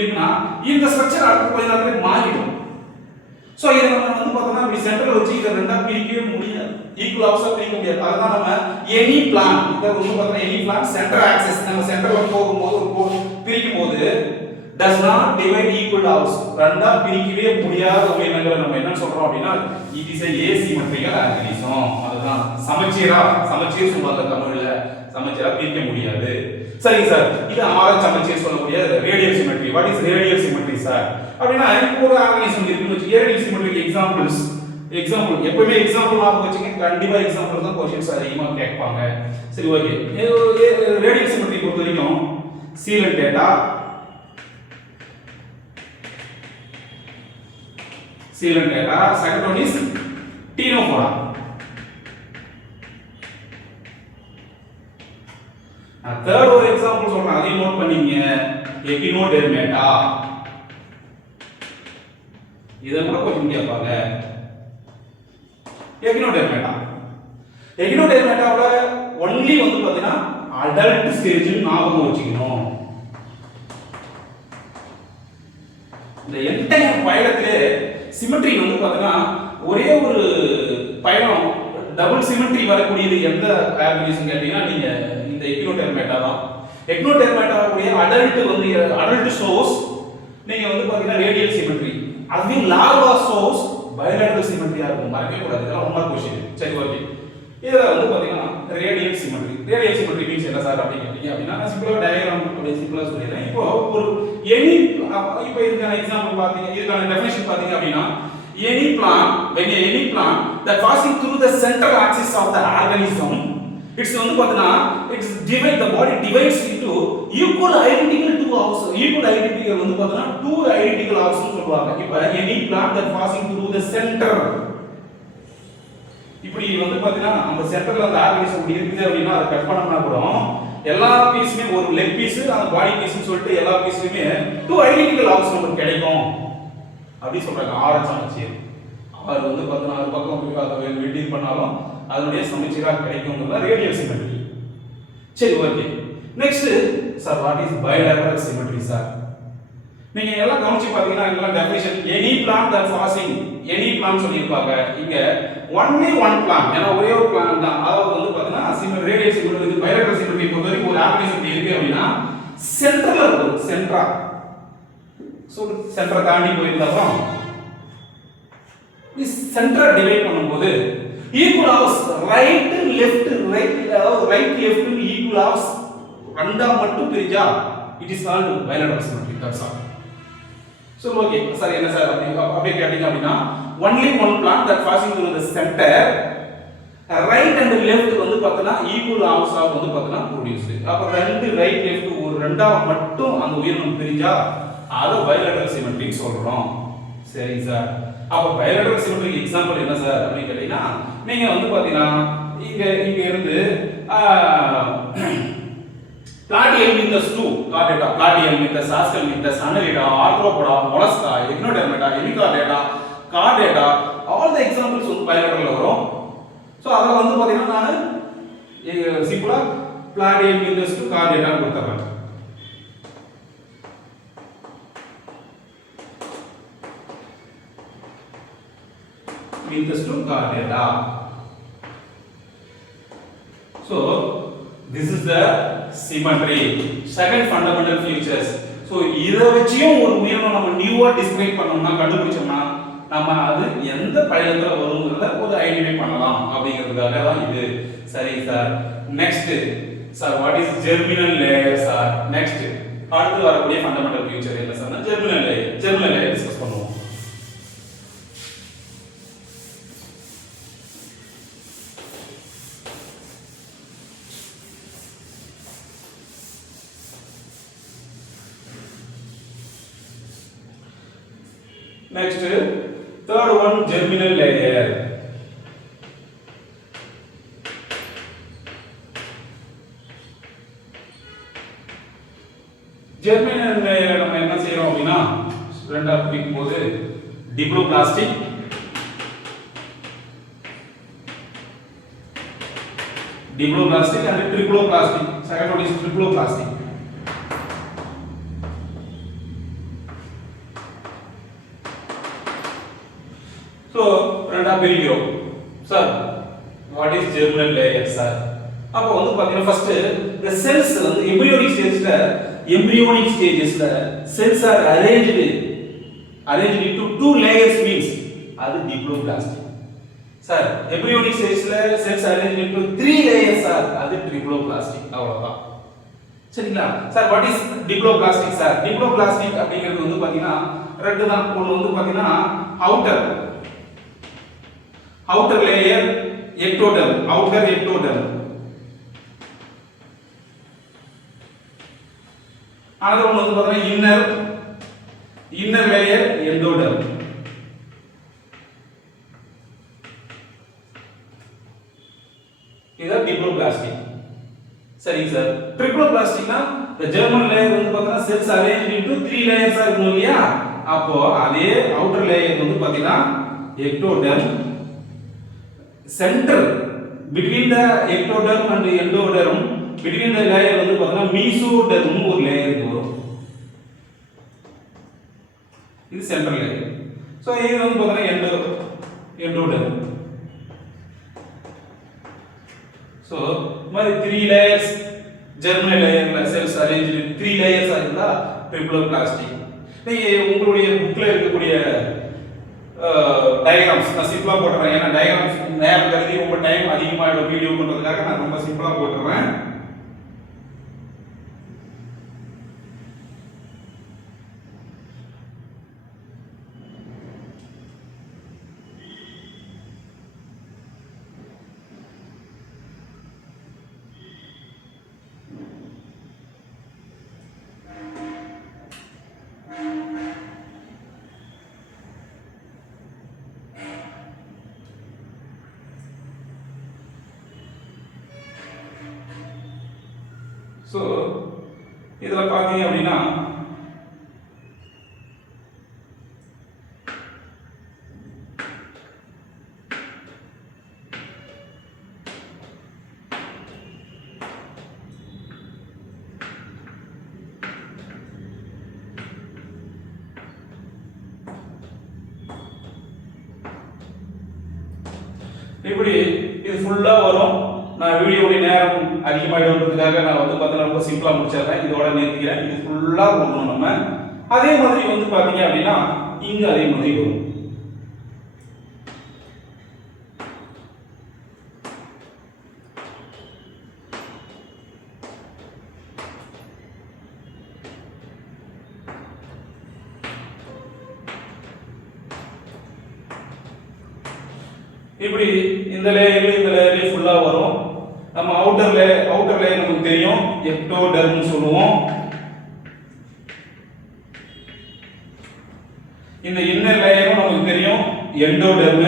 இருக்குன்னா இந்த ஸ்ட்ரக்சர் அடுத்த கொஞ்ச நேரத்துல மாறிடும். சோ இத நம்ம வந்து பார்த்தோம்னா இப்படி சென்டர்ல வச்சு இத ரெண்டா பிரிக்கவே முடியாது. ஈக்குவல் ஆஃப்ஸா பிரிக்க முடியாது. அதனால நம்ம எனி பிளான் இத வந்து பார்த்தோம்னா எனி பிளான் சென்டர் ஆக்சிஸ் நம்ம சென்டர்ல போகும்போது ஒரு பிரிக்கும்போது does not divide equal halves ரெண்டா பிரிக்கவே முடியாத உயிரினங்களை நம்ம என்ன சொல்றோம் அப்படினா it is a asymmetrical organism. அதுதான் சமச்சீர் சொல்வாங்க தமிழ்ல. சமச்சீரா பிரிக்க முடியாது. சரிங்க சார், இது அமார சமச்சீர் சொல்லக்கூடிய radial symmetry. What is radial symmetry sir அப்படினா இப்போ ஒரு ஆர்கானிசம் இருக்குன்னு வச்சு ரேடியல் சிமெட்ரிக்கு எக்ஸாம்பிள் எப்பவுமே எக்ஸாம்பிள் ஞாபகம் வச்சுங்க. கண்டிப்பா எக்ஸாம்பிள் தான் क्वेश्चंस அதிகமா கேட்பாங்க. சரி ஓகே, ரேடியல் சிமெட்ரி பொறுத்த வரைக்கும் Seelan data second one is Ctenophora. third ஒரு எக்ஸாம்பிள் சொல்றேன், அதையும் நோட் பண்ணீங்க. எக்கினோடெர்மேட்டா. இத கூட கொஞ்சம் கேட்பாங்க. எக்கினோடெர்மேட்டாவுல ஒன்லி வந்து பாத்தீங்கன்னா அடல்ட் ஸ்டேஜ் ஞாபகம் வச்சுக்கணும். இந்த என்டையர் பயணத்திலே சிமெட்ரி வந்து பாத்தீங்கன்னா ஒரே ஒரு பயணம் டபுள் சிமெட்ரி வரக்கூடியது எந்த ஆர்கனிசம் கேட்டீங்கன்னா நீங்க இந்த எக்னோடெர்மேட்டா தான். எக்னோடெர்மேட்டா கூடிய அடல்ட் சோர்ஸ் நீங்க வந்து பாத்தீங்கன்னா ரேடியல் சிமெட்ரி. அதுவும் லார்வா சோர்ஸ் பைலேட்டரல் சிமெட்ரியா இருக்கும். மறக்கவே கூடாது. இதெல்லாம் ஒன் மார்க் क्वेश्चन. சரி ஓகே. இதுல வந்து பாத்தீங்கன்னா radial symmetry. Radial symmetry means என்ன சார் அப்படி கேட்டீங்க அப்படின்னா நான் சிம்பிளா டயகிராம் அப்படியே சிம்பிளா சொல்லிடுறேன். இப்போ ஒரு எனி இப்போ இதுக்கான எக்ஸாம்பிள் பாத்தீங்க, இதுக்கான டெஃபினிஷன் பாத்தீங்க அப்படின்னா any plant when any plant that passing through the central axis of the organism it's வந்து பாத்தீங்கன்னா it's divide the body divides into equal identical two halves. equal identical வந்து பாத்தீங்கன்னா two identical halves னு சொல்வாங்க. இப்போ any plant that passing through the center இப்படி வந்து பாத்தீங்கன்னா அந்த சென்டர்ல அந்த ஆர்கனிசம் இருக்குது அப்படினா அதை கட் பண்ணோம்னா கூட எல்லா பீஸுமே ஒரு லெக் பீஸ் அந்த பாடி பீஸ்னு சொல்லிட்டு எல்லா பீஸுமே two identical halves நமக்கு கிடைக்கும் அப்படி சொல்றாங்க. ஆரஞ்சு அமைச்சு அவர் வந்து பாத்தீங்கன்னா ஒரு பக்கம் அதை வெட்டி பண்ணாலும் அதனுடைய சமச்சீரா கிடைக்கும்ங்கிறது ரேடியல் சிமெட்ரி. சரி okay. Next sir what is bilateral symmetry sir? நீங்க எல்லாம் கவனிச்சு பாத்தீங்கன்னா இதெல்லாம் definition any plant that passing any plant சொல்லிருப்பாங்க. இங்க ஒன்லி ஒன் பிளான்ட் ஏன்னா ஒரே ஒரு பிளான்ட் தான். அதாவது வந்து பாத்தீங்கன்னா சிமெட்ரி ரேடியல் சிமெட்ரி வந்து பைலேட்டரல் சிமெட்ரி பொறுத்தவரைக்கும் ஒரு ஆர்கனிசம் இருக்கு அப்படின்னா சென்டர்ல இருக்கும். சென்டரா சோ சென்டரை தாண்டி போயிருந்தோம் இஸ் சென்டரை டிவைட் பண்ணும்போது ஈக்குவல் ஹவுஸ் ரைட் லெஃப்ட் அதாவது ரைட் லெஃப்ட் ஈக்குவல் ஹவுஸ் ரெண்டா மட்டும் பிரிஞ்சா it is called bilateral symmetry. That's all. So okay sir என்ன சார் அப்படியே கேட்டீங்க அப்படின்னா only one plane that passing through the centre right and left வந்து பார்த்தீங்கன்னா ஈக்குவல் ஹவுஸ் ஆஃப் வந்து பார்த்தீங்கன்னா ப்ரொடியூஸ்டு. அப்ப ரெண்டு ரைட் லெஃப்ட் ஒரு ரெண்டா மட்டும் அந்த உயிரினம் பிரிஞ்சா அது பைலேட்டரல் சிமெட்ரி சொல்றோம். சரி சார். அப்ப பைலேட்டரல் சிமெட்ரி எக்ஸாம்பிள் என்ன சார் அப்படி கேட்டீங்கன்னா நீங்க வந்து பாத்தீங்கன்னா இங்க இருந்து platyhelminthes 2 chordata platyhelminthes aschelminthes annelida arthropoda mollusca echinodermata hemichordata chordata all the examples வந்து பைலேட்டரல்ல வரும். சோ அத வந்து பாத்தீங்கன்னா நான் சிம்பிளா பிளாட்டியல் மித்தஸ் 2 கார்டேட்டா கொடுத்துறேன். Mittens to Cardata. So this is the symmetry. Second fundamental features. So இத வச்சியும் ஒரு உயிரினம் நம்ம நியூவா டிஸ்கிரைப் பண்ணோம்னா கண்டுபிடிச்சோம்னா நம்ம அது எந்த பைலத்துல வரும்ங்கறத ஒரு ஐடென்டிஃபை பண்ணலாம் அப்படிங்கிறதுக்காக தான் இது. சரி sir. Next sir what is germinal layer sir? Next அடுத்து வரக்கூடிய ஃபண்டமெண்டல் ஃபியூச்சர் என்ன சார்னா germinal layer. Germinal layer discuss பண்ணுவோம். Next, third one, germinal layer. Germinal layer நம்ம என்ன செய்றோம் அப்படினா ரெண்டா பிரிக்கும்போது diploblastic and triploplastic. Second one is triploplastic. So ரெண்டா பிரிக்கிறோம். Sir what is germinal layer sir? அப்ப வந்து பாத்தீங்கன்னா ஃபர்ஸ்ட் the cells வந்து embryonic stagesல cells are arranged into two layers means அது diploplastic. சார் embryonic stagesல cells arranged into three layers sir அது triploplastic. அவ்வளவுதான். சரிங்களா? Sir what is diploplastic sir? diploplastic அப்படிங்கிறது வந்து பாத்தீங்கன்னா ரெண்டு தான். ஒன்னு வந்து பாத்தீங்கன்னா outer layer ectoderm, outer ectoderm. Another one வந்து பாத்தீங்கன்னா inner layer endoderm. இது diploplastic. சரி சார். triploplasticனா the germinal layer வந்து பாத்தீங்கன்னா cells arranged into three layers ஆ இருக்கும் இல்லையா? அப்போ அதே outer layer வந்து பாத்தீங்கன்னா ectoderm. Center between the ectoderm and the endoderm between the layer வந்து பாத்தீங்கன்னா mesoderm ஒரு லேயர் வரும். இது சென்ட்ரல் லேயர். சோ இது வந்து பாத்தீங்கன்னா endoderm. ஸோ இந்த மாதிரி 3 லேயர்ஸ் ஜெர்மினல் லேயர்ல செல்ஸ் அரேஞ்ச் 3 லேயர்ஸ் இருந்தா ட்ரிப்ளோபிளாஸ்டி. நீங்க உங்களுடைய புக்ல இருக்கக்கூடிய டயகிராம்ஸ் நான் சிம்பிளா போட்டுறேன். ஏன்னா டயகிராம்ஸ் நேரம் கருதி ரொம்ப டைம் அதிகமாகிடும் வீடியோ பண்றதுக்காக நான் ரொம்ப சிம்பிளா போட்டுறேன். ஸோ இதில் பார்த்தீங்க அப்படின்னா இப்படி இது ஃபுல்லா வரும். நான் வீடியோவுடைய நேரம் அதிகமாகிடும்ன்றதுக்காக நான் வந்து பார்த்தீங்கன்னா ரொம்ப சிம்பிளா முடிச்சிடுறேன். இதோட நிறுத்திக்கிறேன். இது ஃபுல்லா போடணும் நம்ம. அதே மாதிரி வந்து பார்த்தீங்க அப்படின்னா இங்க அதே மாதிரி வரும். இப்படி இந்த லேயர்ல ஃபுல்லா வரும். நம்ம அவுட்டர் லேயர் நமக்கு தெரியும் எக்டோடெர்ம்னு சொல்லுவோம். இந்த இன்னர் லேயரும் நமக்கு தெரியும் எண்டோடெர்ம்.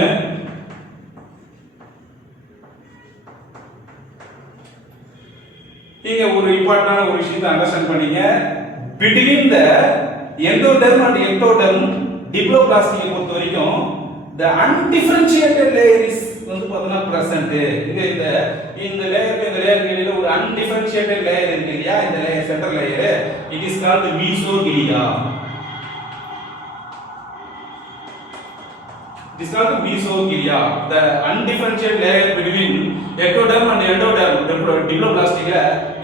நீங்க ஒரு இம்பார்ட்டன்டான ஒரு விஷயத்தை அண்டர்ஸ்டாண்ட் பண்ணீங்க. பிட்வீன் த எண்டோடெர்ம் அண்ட் எக்டோடெர்ம் டிப்ளோபிளாஸ்டியை பொறுத்த வரைக்கும் the undifferentiated layer is வந்து பார்த்தா present. இந்த லேயருக்கு இடையில ஒரு undifferentiated layer இருக்கு இல்லையா, இந்த layer centre layer, it is called mesogilia. It is called mesogilia. The undifferentiated layer between ectoderm and endoderm diploblastic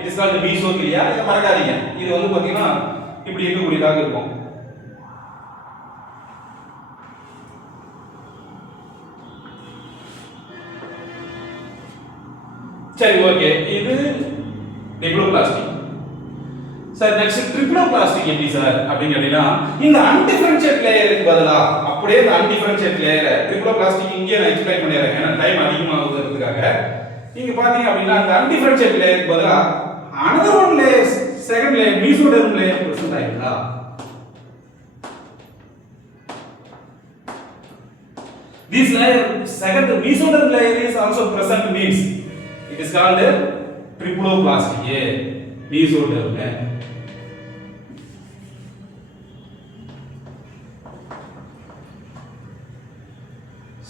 it is called mesogilia. இத மறக்காதீங்க. இது வந்து பாத்தீங்கன்னா இப்படி இருக்கக்கூடியதாக இருக்கும். சரி, ஓகே. இது டிப்ளோபிளாஸ்டிக். சார் நெக்ஸ்ட் ட்ரிப்ளோபிளாஸ்டிக் எப்படி சார் அப்படின்னு கேட்டீங்கன்னா இந்த அன்டிஃபரன்ஷியேட் லேயருக்கு பதிலா அப்படியே இந்த அன்டிஃபரன்ஷியேட் லேயரை ட்ரிப்ளோபிளாஸ்டிக் இங்கே நான் எக்ஸ்பிளைன் பண்ணிடுறேன். ஏன்னா டைம் அதிகமாகுதுன்றதுக்காக. நீங்க பாத்தீங்க அப்படின்னா அந்த அன்டிஃபரன்ஷியேட் லேயருக்கு பதிலா another one layer, second layer, mesoderm layer present ஆயிருந்தா this layer, second mesoderm layer is also present means it is called triploblastic mesoderm.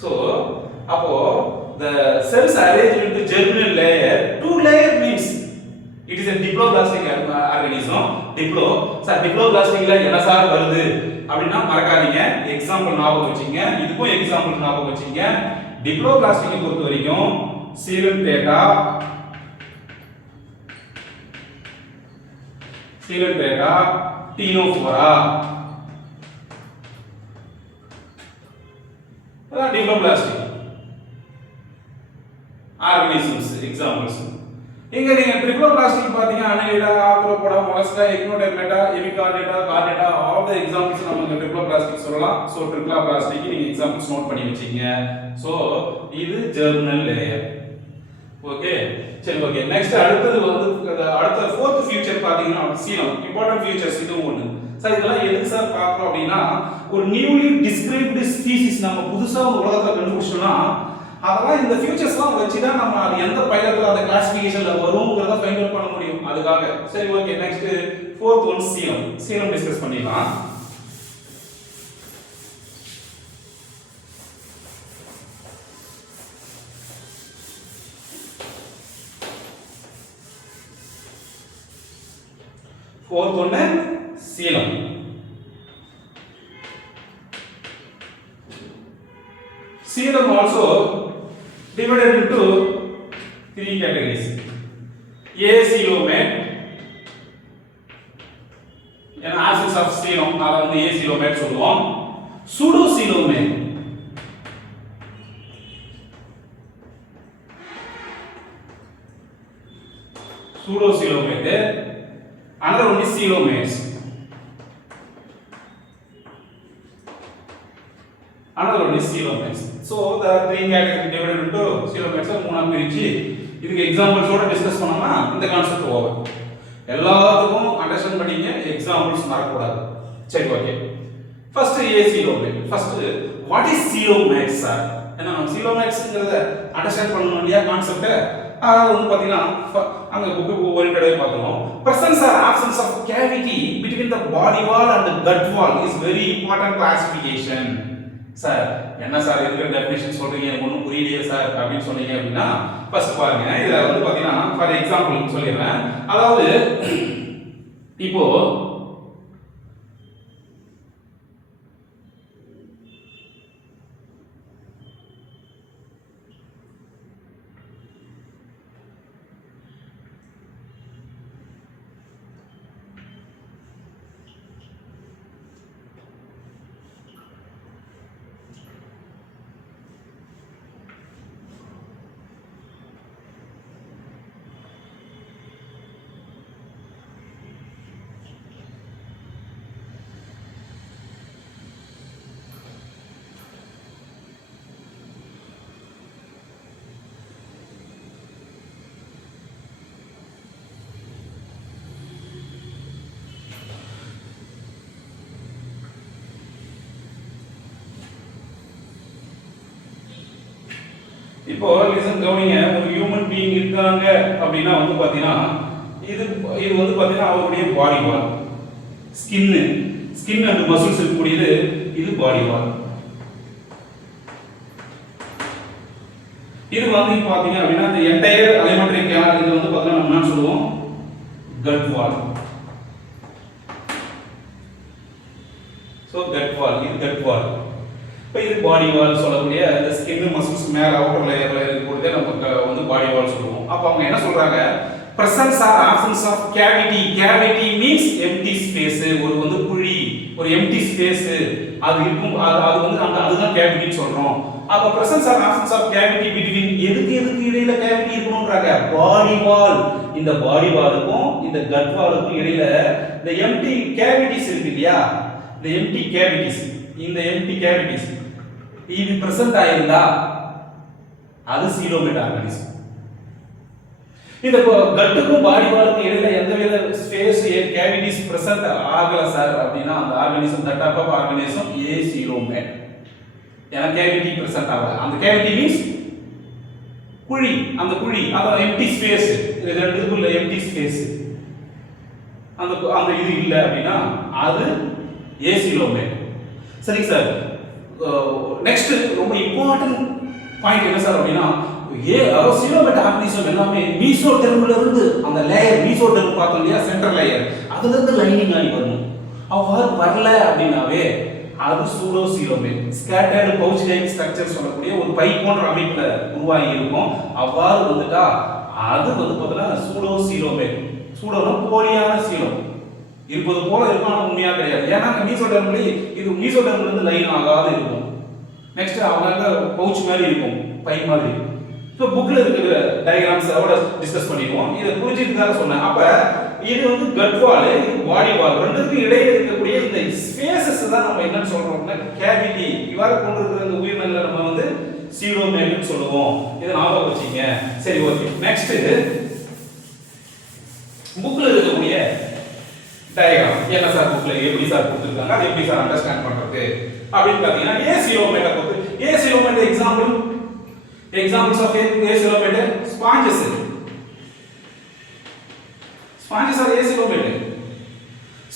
So அப்போ the cells arranged into germinal layer, two layer means it is a diploblastic organism. diploblasticல என்ன sir வருது அப்படினா மறக்காதீங்க, example ஞாபகம் வச்சுங்க. இதுக்கும் example ஞாபகம் வச்சுங்க. டிப்ளோபிளாஸ்டிக் பொறுத்த வரைக்கும் சீலம் டேட்டா டீனோஃபோரா அதான் டிப்ளோபிளாஸ்டிக் ஆர்கானிசம்ஸ் எக்ஸாம்பிள்ஸ். இங்க நீங்க ட்ரிப்ளோபிளாஸ்டிக் பாத்தீங்க annelida, arthropoda, mollusca, echinodermata, hemichordata, chordata, all the examples நம்ம ட்ரிப்ளோபிளாஸ்டிக் சொல்லலாம். சோ ட்ரிப்ளோபிளாஸ்டிக் நீங்க எக்ஸாம்பிள்ஸ் நோட் பண்ணி வச்சீங்க. சோ இது ஜெர்மினல் லேயர். ஓகே, சரி, ஓகே. நெக்ஸ்ட் அடுத்து வந்து அடுத்த fourth ஃபியூச்சர் பாத்தீங்கன்னா சீலம். இம்பார்ட்டன்ட் ஃபியூச்சர்ஸ் இது ஒன்னு. சார் இதெல்லாம் எதுக்கு சார் பார்க்கறோம் அப்படினா ஒரு நியூலி டிஸ்கிரைப்டு ஸ்பீசிஸ் நம்ம புதுசா உலகத்துல கண்டுபிடிச்சோம்னா அதெல்லாம் இந்த ஃபியூச்சர்ஸ்லாம் வச்சு தான் நம்ம அது எந்த பைலத்துல அந்த கிளாசிஃபிகேஷன்ல வரும்ங்கறத ஃபைண்ட் அவுட் பண்ண முடியும். அதுக்காக சரி, ஓகே. நெக்ஸ்ட் fourth ஒன் சீலம் டிஸ்கஸ் பண்ணிடலாம். fourth ஒன்னு சீலம். Coelom also divided into three categories. Acoelomate, an absence of coelom, அத வந்து acoelomate சொல்லுவோம். Pseudocoelomate, another one is coelomates. Another one is coelomates. So the three categories divided into coelomates மூணா பிரிச்சு இதுக்கு examples ஓட discuss பண்ணோம்னா இந்த கான்செப்ட் ஓவர். எல்லாத்துக்கும் அண்டர்ஸ்டாண்ட் பண்ணிங்க, எக்ஸாம்பிள்ஸ் மறக்க கூடாது. சரி, okay. First coelomate. First what is coelomate sir? ஏன்னா நம்ம coelomatesங்கறத அண்டர்ஸ்டாண்ட் பண்ணணும் இல்லையா கான்செப்ட். அதாவது வந்து பாத்தீங்கன்னா அங்க புக் ஓரியன்டடாவே பார்த்தோம். presence or absence of cavity between the body wall and the gut wall is very important classification. Sir என்ன சார் இதுக்கு டெஃபினிஷன் சொல்றீங்க, எனக்கு ஒன்றும் புரியலையே சார் அப்படின்னு சொன்னீங்க அப்படின்னா ஃபர்ஸ்ட் பாருங்க. இதில் வந்து பார்த்தீங்கன்னா ஃபார் எக்ஸாம்பிள் சொல்லிடுறேன். அதாவது இப்போ இப்போ லிசன் கவனிங்க, ஒரு ஹியூமன் பீயிங் இருக்காங்க அப்படின்னா வந்து பாத்தீங்கன்னா இது வந்து பாத்தீங்கன்னா அவருடைய பாடி வால், ஸ்கின் அண்ட் மசில்ஸ் இருக்கக்கூடியது இது பாடி வால். இது வந்து பாத்தீங்க அப்படின்னா இந்த என்டையர் அலிமெண்டரி கேனல் இது வந்து பாத்தீங்கன்னா நம்ம என்ன சொல்லுவோம், கட் வால். சோ கட் வால், இது கட் வால். இப்போ இது பாடி வால் சொல்லக்கூடிய இந்த ஸ்கின் மசில்ஸ் மேல அவுட்டர் லேயர்ல இருக்கக்கூடியதை நம்ம வந்து பாடி வால் சொல்லுவோம். அப்ப அவங்க என்ன சொல்றாங்க, presence or absence of cavity. Cavity means empty space. ஒரு வந்து குழி, ஒரு empty space அது இருக்கும், அது வந்து அந்த அதுதான் cavity சொல்றோம். அப்ப presence or absence of cavity between எதுக்கு இடையில cavity இருக்கணும்ன்றாங்க, பாடி வால். இந்த பாடி வாலுக்கும் இந்த கட் வாலுக்கும் இடையில இந்த empty cavities இருக்கு இல்லையா, இந்த empty cavities, இந்த empty cavities இது பிரசன்ட் ஆயிருந்தா அது coelomate ஆர்கானிசம். இந்த கட்டுக்கும் பாடி வாலுக்கும் இடையில எந்தவித ஸ்பேஸ் கேவிட்டிஸ் பிரசன்ட் ஆகல சார் அப்படின்னா அந்த organism that type of organism coelomate. ஏன்னா கேவிட்டி பிரசன்ட் ஆகல. அந்த கேவிட்டி மீன்ஸ் குழி, அந்த குழி அத எம்டி ஸ்பேஸ், இது ரெண்டுக்குள்ள எம்டி ஸ்பேஸ், அந்த இது இல்ல அப்படின்னா அது coelomate. சரி சார், நெக்ஸ்ட் ரொம்ப இம்பார்ட்டன்ட் பாயிண்ட் என்ன சார் அப்படின்னா coelomate ஆர்கானிசம் எல்லாமே மீசோடெர்ம்ல இருந்து அந்த லேயர் மீசோடெர்ம் பார்த்தோம் இல்லையா, சென்டர் லேயர், அதுல இருந்து லைனிங் ஆகி வரணும். அவ்வாறு வரல அப்படின்னாவே அது சூடோசீலோமேட், ஸ்கேட்டர்டு பவுச் லைக் ஸ்ட்ரக்சர் சொல்லக்கூடிய ஒரு பை போன்ற அமைப்புல உருவாகி இருக்கும். அவ்வாறு வந்துட்டா அது வந்து பார்த்தீங்கன்னா சூடோசீலோமேட். சூடோனா போலியான சீலம் இருப்பது போல இருக்கும், ஆனால் உண்மையா கிடையாது. ஏன்னா மீசோடெர்ம்ல இது மீசோடெர்ம்ல இருந்து லைன் ஆகாத இருக்கும். நெக்ஸ்ட் அவங்க பவுச் மாதிரி இருக்கும், பை மாதிரி. ஸோ புக்கில் இருக்கிற டயக்ராம்ஸ் அவட டிஸ்கஸ் பண்ணிடுவோம். இதை புரிஞ்சுக்கிறதுக்காக சொன்னேன். அப்போ இது வந்து கட் வால், இது பாடி வால், ரெண்டுக்கும் இடையில இருக்கக்கூடிய இந்த ஸ்பேசஸ் தான் நம்ம என்னன்னு சொல்றோம்னா கேவிட்டி. இவ்வாறு கொண்டு இருக்கிற இந்த உயிரினங்களை நம்ம வந்து coelomate சொல்லுவோம். இதை ஞாபகம் வச்சுங்க. சரி, ஓகே. நெக்ஸ்ட் புக்கில் இருக்கக்கூடிய டயக்ராம் என்ன சார், புக்கில் எப்படி சார் கொடுத்துருக்காங்க, அதை எப்படி சார் அண்டர்ஸ்டாண்ட் பண்றது அப்படின்னு பார்த்தீங்கன்னா coelomate பொறுத்து coelomate examples of coelomate sponges. Sponges are coelomate.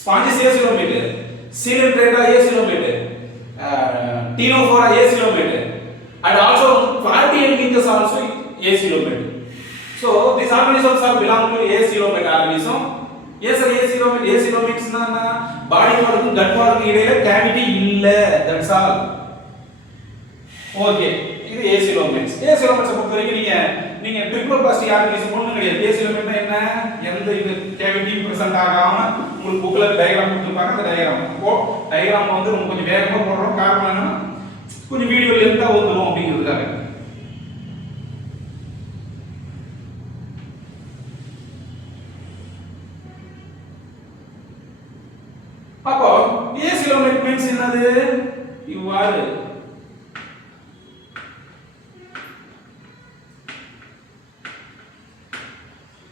Sponges coelomate. Coelenterata coelomate. Ctenophora coelomate. And also Platypus finches also coelomate. So these organisms are belong to coelomate organism. Yes sir, coelomates na body wall gut wall ku ideyila cavity illa, that's all. Okay. இது ஏசிலோமேட்ஸ். ஏசிலோமேட்ஸ் பொறுத்த வரைக்கும் நீங்க triploblastic organisation ஒண்ணும் கிடையாது. ஏசிலோமேட்னா என்ன? எந்த இது cavity present ஆகாம உங்களுக்கு புக்ல டயகிராம் கொடுத்துருப்பாங்க. அந்த டயகிராம் டயகிராம் வந்து நம்ம கொஞ்சம் வேகமா போடுறோம். காரணம் என்னன்னா கொஞ்சம் வீடியோ லென்த்தா வந்துடும் அப்படிங்கிறதுக்காக. அப்போ ஏசிலோமேட் மீன்ஸ் என்னது? இவ்வாறு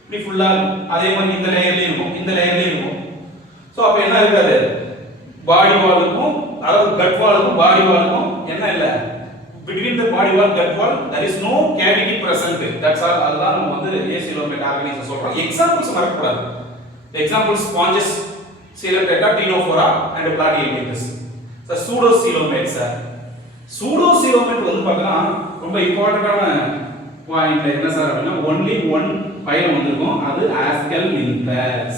இப்படி ஃபுல்லா அதே மாதிரி இந்த லேயர்லயும் இருக்கும், இந்த லேயர்லயும் இருக்கும். சோ அப்ப என்ன இருக்காது? பாடி வாலுக்கும் அதாவது கட் வாலுக்கும் பாடி வாலுக்கும் என்ன இல்ல? between the body wall gut wall there is no cavity present. That's all. அதான் நம்ம வந்து ஏசிலோமேட் ஆர்கனைசேஷன் சொல்றோம். எக்ஸாம்பிள்ஸ் மறக்கக்கூடாது. Examples sponges, coelotetra, ctenophora and platyhelminthes. So pseudocoelomates. pseudocoelomate வந்து பார்த்தா ரொம்ப இம்பார்ட்டன்ட்டான பாயிண்ட் என்ன சார் அப்படின்னா only one ஃபைலம் வந்திருக்கும். அது Ascalminthus.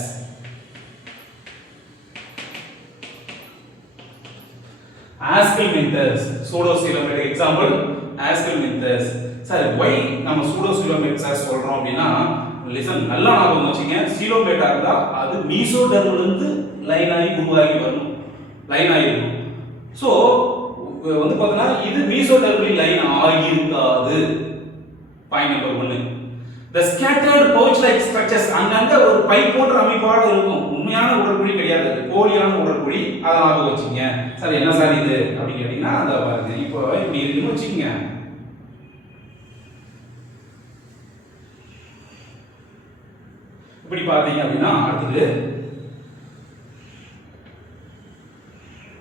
Ascalminthus pseudocoelomate example Ascalminthus. Sir why நம்ம pseudocoelomate சார் சொல்றோம் அப்படின்னா லிசன் நல்லா ஞாபகம் வச்சுங்க. சீலோமேட்டா இருந்தா அது மீசோடெர்ம்ல இருந்து லைன் ஆகி உருவாகி வரணும், லைன் ஆகி இருக்கும். சோ வந்து பார்த்தா இது மீசோடெர்ம்ல லைன் ஆகி இருக்காது. Point number 1. The scattered pouch like structures அங்கங்க ஒரு பை போன்ற அமைப்பாக இருக்கும். உண்மையான உடற்குழி கிடையாது, போலியான உடற்குழி. அத ஞாபகம் வச்சுங்க. சார் என்ன சார் இது அப்படி கேட்டீங்கன்னா அத பாருங்க. இப்போ இப்படி இருக்குன்னு வச்சுக்கங்க. இப்படி பாத்தீங்க அப்படின்னா அடுத்து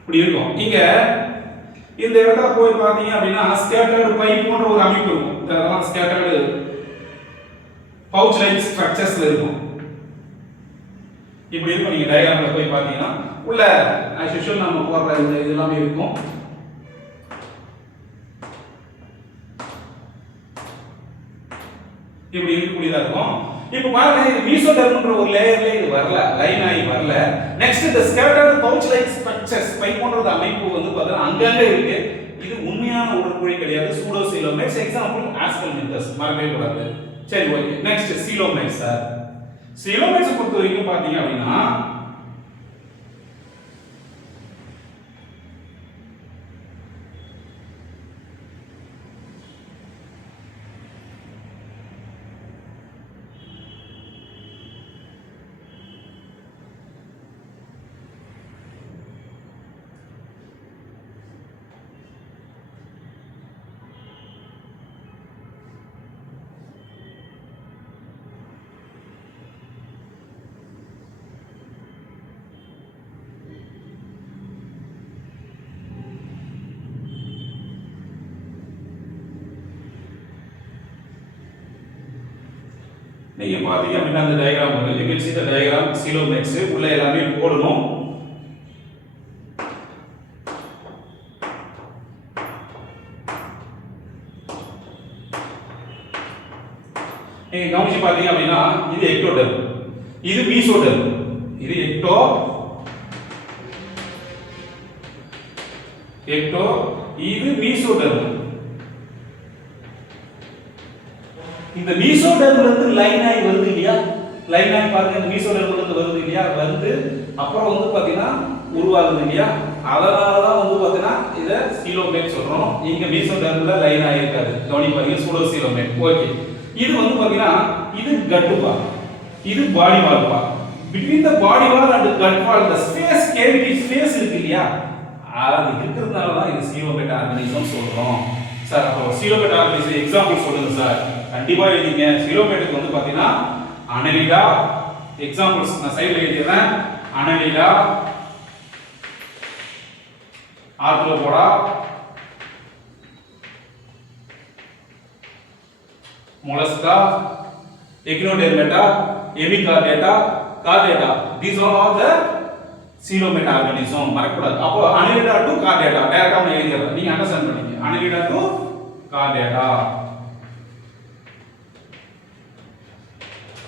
இப்படி இருக்கும். இங்க இந்த இடத்துல போய் பாத்தீங்க அப்படின்னா ஸ்கேட்டர்ட் பை போன்ற ஒரு அமைப்பு இருக்கும். இதெல்லாம் ஸ்கேட்டர்ட் பவுச் லைக் ஸ்ட்ரக்சர்ஸ்ல இருக்கும். இப்படி இருக்கும். நீங்க டயகிராம்ல போய் பாத்தீங்கன்னா உள்ள as usual நம்ம போடுற இந்த இதெல்லாம் இருக்கும். இப்படி இருக்கக்கூடியதா இருக்கும். இப்போ பாருங்க இது மீசோடெர்ம்ன்ற ஒரு லேயர்ல இது வரல, லைன் ஆகி வரல. நெக்ஸ்ட் இந்த ஸ்கேட்டர்ட் பவுச் லைக் ஸ்ட்ரக்சர்ஸ் பை போன்ற அமைப்பு வந்து பார்த்தா அங்கங்க இருக்கு. இது உண்மையான உடற்குழி கிடையாது. சூடோசீலோமேட்ஸ் எக்ஸாம்பிள் ஆஸ்கல்மிந்தஸ் மறக்கவே கூடாது. சரி okay. Next coelomates sir. Coelomates பொறுத்த வரைக்கும் பாத்தீங்க அப்படின்னா நீங்க பாத்தீங்க அப்படின்னா அந்த டயகிராம் வந்து you can see the diagram coelomates உள்ள எல்லாமே போடணும். நீங்க கவனிச்சு பாத்தீங்க அப்படின்னா இது எக்டோடெர்ம், இது மீசோடெர்ம். இது எக்டோ இது மீசோடெர்ம். இந்த மீசோடெர்ம்ல இருந்து லைன் ஆகி வருது இல்லையா? லைன் ஆகி பாருங்க, இந்த மீசோடெர்ம்ல இருந்து வருது இல்லையா? வந்து அப்புறம் வந்து பாத்தீங்கன்னா உருவாகுது இல்லையா? அதனால தான் வந்து பாத்தீங்கன்னா இத சீலோமேட் சொல்றோம். இங்க மீசோடெர்ம்ல லைன் ஆகி இருக்காது. கவனி பாருங்க, சூடோசீலோமேட். ஓகே. இது வந்து பாத்தீங்கன்னா இது கட் வால், இது பாடி வால் பா. between the body wall and gut wall the space cavity space இருக்கு இல்லையா? அது இருக்கிறதுனால தான் இது சீலோமேட் ஆர்கானிசம் சொல்றோம். சார் அப்போ சீலோமேட் ஆர்கானிசம் எக்ஸாம்பிள் சொல்லுங்க சார். கண்டிப்பா எழுதிங்க. சீலோமேட்டுக்கு வந்து பாத்தீங்கன்னா அனலிடா எக்ஸாம்பிள்ஸ் நான் சைடுல எழுதிறேன். அனலிடா, Arthropoda, mollusca, echinodermata, hemichordata, chordata. These are all the coelomate organism. மறக்கக்கூடாது. அப்போ annelida to chordata டைரக்டா நான் எழுதிறேன். நீங்க அண்டர்ஸ்டாண்ட் பண்ணீங்க. annelida to chordata,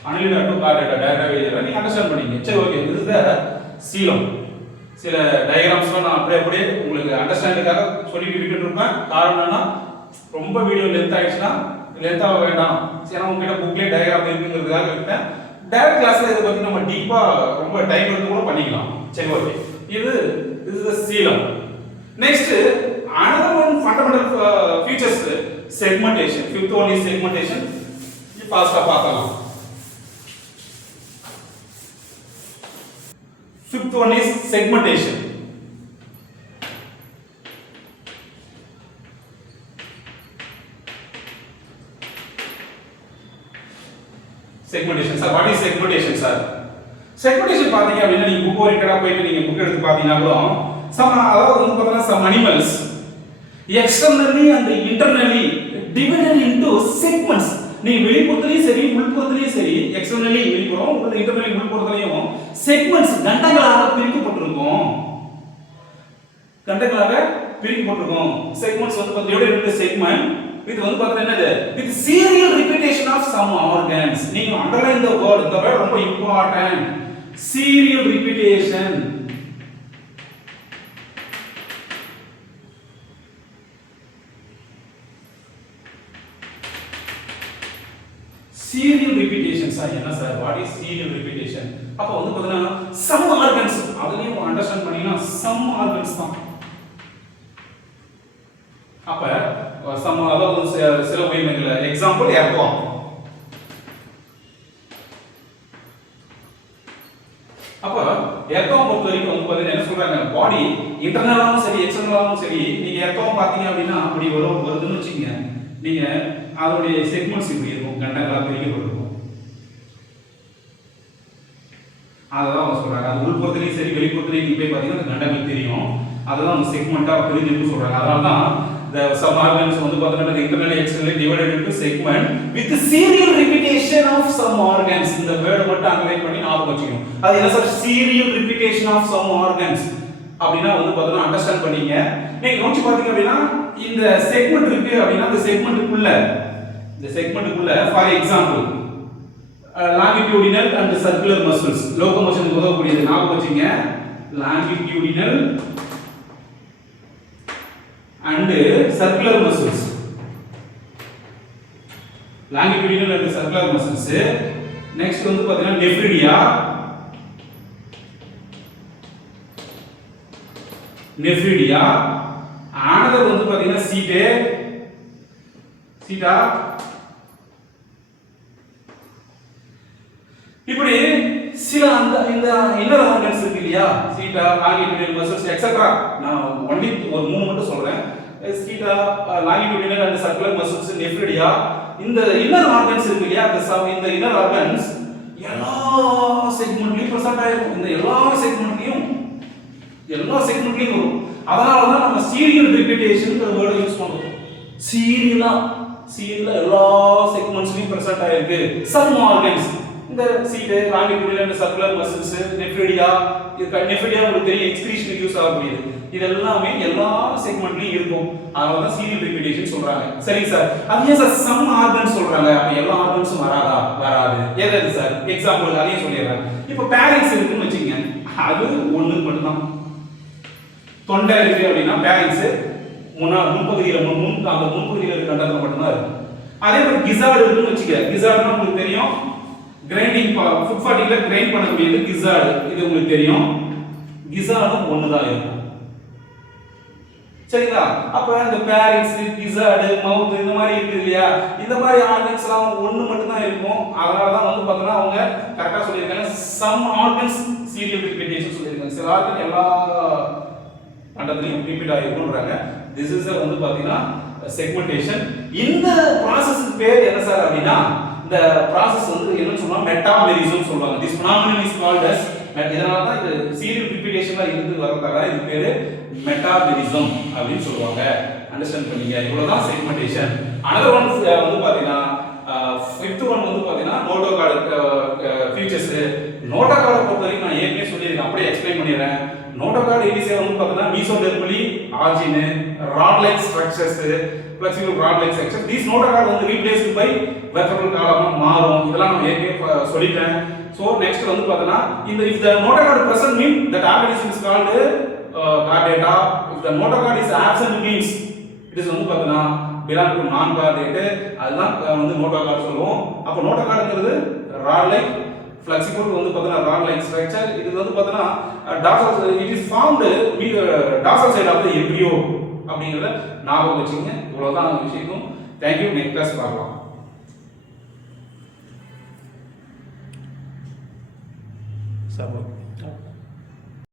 annelida to chordata டைரக்டா எழுதிறேன். நீங்க அண்டர்ஸ்டாண்ட் பண்ணீங்க. சரி okay. this is the coelom. சில டயகிராம்ஸ்லாம் நான் அப்படியே உங்களுக்கு அண்டர்ஸ்டாண்டிங்காக சொல்லிட்டு விட்டுட்டு இருப்பேன். காரணம் என்னன்னா ரொம்ப வீடியோ லென்த் ஆயிடுச்சுன்னா லென்த்தாக வேண்டாம், ஏன்னா உங்ககிட்ட புக்லேயே டயக்ராம் இருக்குங்கிறதுக்காக விட்டேன். டைரக்ட் கிளாஸ்ல இதை பற்றி நம்ம டீப்பாக ரொம்ப டைம் எடுத்து கூட பண்ணிக்கலாம். சரி, ஓகே. இது is the Seelam. Next another one fundamental features segmentation. Fifth one is segmentation. இது ஃபாஸ்டா பார்க்கலாம். Fifth one is segmentation. Segmentation sir, what is segmentation sir? Segmentation பாத்தீங்க அப்படினா நீங்க புக் ஓரியன்டடா போயிட்டு நீங்க புக் எடுத்து பாத்தீங்கனாலும் அதாவது வந்து பார்த்தீங்கன்னா some animals externally and internally divided into segments. நீ வெளிப்புறத்திலயும் சரி உள்புறத்திலயும் சரி, எக்ஸ்டர்னலி வெளிப்புறம் உள்ள இன்டர்னலி உள்புறத்திலயும் செக்மெண்ட்ஸ் கண்டங்களாக பிரிக்கப்பட்டிருக்கும். கண்டங்களாக பிரிக்கப்பட்டிருக்கும். செக்மெண்ட்ஸ் வந்து divided into segment. இது வந்து பார்த்தீங்கன்னா என்னது? with serial repetition of some organs. நீங்க underline the word. இந்த word ரொம்ப important. serial repetition. serial repetition sir என்ன sir? what is serial repetition? அப்ப வந்து பார்த்தீங்கன்னா some organs அதுலயும் அண்டர்ஸ்டாண்ட் பண்ணீங்கன்னா some organs தான். அப்ப some அதாவது சில உயிரினங்கள் எக்ஸாம்பிள் ஏர்வாம். அப்ப ஏர்வாம் பொறுத்த வரைக்கும் வந்து பார்த்தீங்கன்னா என்ன சொல்றாங்க? பாடி இன்டர்னலாவும் சரி எக்ஸ்டர்னலாவும் சரி நீங்க ஏர்வாம் பாத்தீங்க அப்படின்னா அப்படி வருதுன்னு வச்சுக்கீங்க, நீங்க அதோடைய செக்மெண்ட்ஸ் இப்படி இருக்கும், கண்டங்களா பிரிக்கப்பட்டிருக்கும். அதான் அவங்க சொல்றாங்க. அது உள்புறத்திலையும் சரி வெளிப்புறத்திலையும் நீங்க போய் பாத்தீங்கன்னா அந்த கண்டங்கள் தெரியும். அதெல்லாம் அந்த செக்மெண்டா பிரிஞ்சிருக்கு சொல்றாங்க. அதனால தான் the some organs வந்து பார்த்தீங்கன்னா internally externally divided into segment with serial repetition of some organs. இந்த வேர்ட் மட்டும் அண்டர்லைன் பண்ணி ஞாபகம் வச்சுக்கணும். அது என்ன sir? serial repetition of some organs அப்படினா வந்து பார்த்தீங்கன்னா அண்டர்ஸ்டாண்ட் பண்ணீங்க. நீங்க கவனிச்சு பாத்தீங்க அப்படினா இந்த செக்மெண்ட் இருக்கு அப்படினா அந்த செக்மெண்ட்டுக்குள்ள for example longitudinal and circular muscles locomotion உதவக்கூடியது ஞாபகம் வச்சுங்க. longitudinal and circular muscles. longitudinal and circular muscles. next வந்து பாத்தீங்கன்னா nephridia another வந்து பாத்தீங்கன்னா சீட்டா. இப்படி சில அந்த இந்த இன்னர் ஆர்கன்ஸ் இருக்கு இல்லையா, சீட்டா, லாங்கிட்யூடினல் மசில்ஸ் எக்ஸெட்ரா. நான் ஒன்லி ஒரு மூணு மட்டும் சொல்றேன். சீட்டா, லாங்கிட்யூடினல் அண்ட் சர்க்குலர் மசில்ஸ், நெஃப்ரிடியா, இந்த இன்னர் ஆர்கன்ஸ் இருக்கு இல்லையா, இந்த இன்னர் ஆர்கன்ஸ் எல்லா செக்மெண்ட்லயும் பிரசன்ட் ஆயிருக்கும். இந்த எல்லா செக்மெண்ட்லயும் வரும். அதனால தான் நம்ம சீரியல் ரிப்பீட்டேஷன்ங்கிற வேர்டை யூஸ் பண்றோம். சீரியலா எல்லா செக்மெண்ட்ஸ்லயும் பிரசன்ட் ஆயிருக்கு. சம் ஆர்கன்ஸ் இந்த சீடு, longitudinal and circular muscles, nephridia, nephridia உங்களுக்கு தெரியும் எக்ஸ்கிரீஷனுக்கு யூஸ் ஆகக்கூடியது. இது எல்லாமே எல்லா செக்மெண்ட்லயும் இருக்கும். அதனால தான் சீரியல் ரிப்பீட்டேஷன் சொல்றாங்க. சரிங்க சார். அது ஏன் சார் சம் ஆர்கன்ஸ் சொல்றாங்க? அப்ப எல்லா ஆர்கன்ஸும் வராது. எது சார்? எக்ஸாம்பிள் அதையும் சொல்லிடுறேன். இப்போ பேரிங்ஸ் இருக்குன்னு வச்சுங்க, அது ஒண்ணுக்கு மட்டும்தான். தொண்டை இருக்கு அப்படின்னா பேரிங்ஸ் முன்பகுதியில் அந்த முன்பகுதியில் இருக்க கண்டத்துல மட்டும்தான் இருக்கும். அதே மாதிரி கிசார்டு இருக்குன்னு வச்சுக்க. கிசார்டுனா உங்களுக்கு தெரியும், கிரைண்டிங் ஃபுட் பார்ட்டிகல கிரைண்ட் பண்ணக்கூடியது கிசார்டு. இது உங்களுக்கு தெரியும். கிசார்டும் ஒண்ணுதான் இருக்கும். சரிங்களா? அப்ப இந்த பேரிங்ஸ், கிசார்டு, மவுத் இந்த மாதிரி இருக்கு இல்லையா, இந்த மாதிரி ஆர்கன்ஸ் எல்லாம் ஒண்ணு மட்டும் தான் இருக்கும். அதனால தான் வந்து பார்த்தீங்கன்னா அவங்க கரெக்டா சொல்லியிருக்காங்க சம் ஆர்கன்ஸ் சீரியல் ரிப்பீட்டேஷன் சொல்லியிருக்காங்க. சில ஆர்கன் எல்லா கண்டத்திலையும் ரிப்பீட் ஆகிருக்கும்ன்றாங்க. திஸ் இஸ் வந்து பார்த்தீங்கன்னா செக்மெண்டேஷன். இந்த ப்ராசஸ்க்கு பேர் என்ன சார் அப்படின்னா, இந்த ப்ராசஸ் வந்து என்னன்னு சொன்னா மெட்டாமெரிசம் சொல்றாங்க. This phenomenon is called as, இதனால தான் இது சீரியல் ரிப்பீட்டேஷன்ல இருந்து வரதால இது பேரு மெட்டாமெரிசம் அப்படின்னு சொல்லுவாங்க. அண்டர்ஸ்டாண்ட் பண்ணீங்க? இவ்வளவுதான் செக்மெண்டேஷன். another one வந்து பாத்தீங்கன்னா ஃபிஃப்த் ஒன் வந்து பாத்தீங்கன்னா நோட்டோகார்டு ஃபீச்சர்ஸ். நோட்டோகார்டை பொறுத்த வரைக்கும் நான் ஏற்கனவே சொல்லியிருக்கேன், அப்படியே எக்ஸ்பிளைன் பண்ணிடுறேன். நோட்டோகார்டு இனிஷியல் வந்து பாத்தீங்கன்னா mesodermally origin, rod like structures, flexible rod like structure. These notochord வந்து replaced by vertebral column மாறும். இதெல்லாம் நான் ஏற்கனவே சொல்லிட்டேன். So next வந்து பார்த்தனா இந்த if the notochord present mean that organism is called chordata. If the notochord is absent means it is வந்து பார்த்தனா பிலாங் டு நான் கார்டேட், அதுதான் வந்து நோட்டோ கார்டு சொல்லுவோம். அப்போ நோட்டோ கார்டுங்கிறது ராட் லைக் ஃபிளெக்சிபிள் வந்து பார்த்தீங்கன்னா ராட் லைக் ஸ்ட்ரக்சர். இது வந்து பார்த்தீங்கன்னா dorsal it is formed dorsal side of the embryo அப்படிங்கிறத ஞாபகம் வச்சுங்க. இவ்வளோதான் விஷயம். தேங்க்யூ. நெக்ஸ்ட் கிளாஸ் பார்க்கலாம். சாப்பிடும்.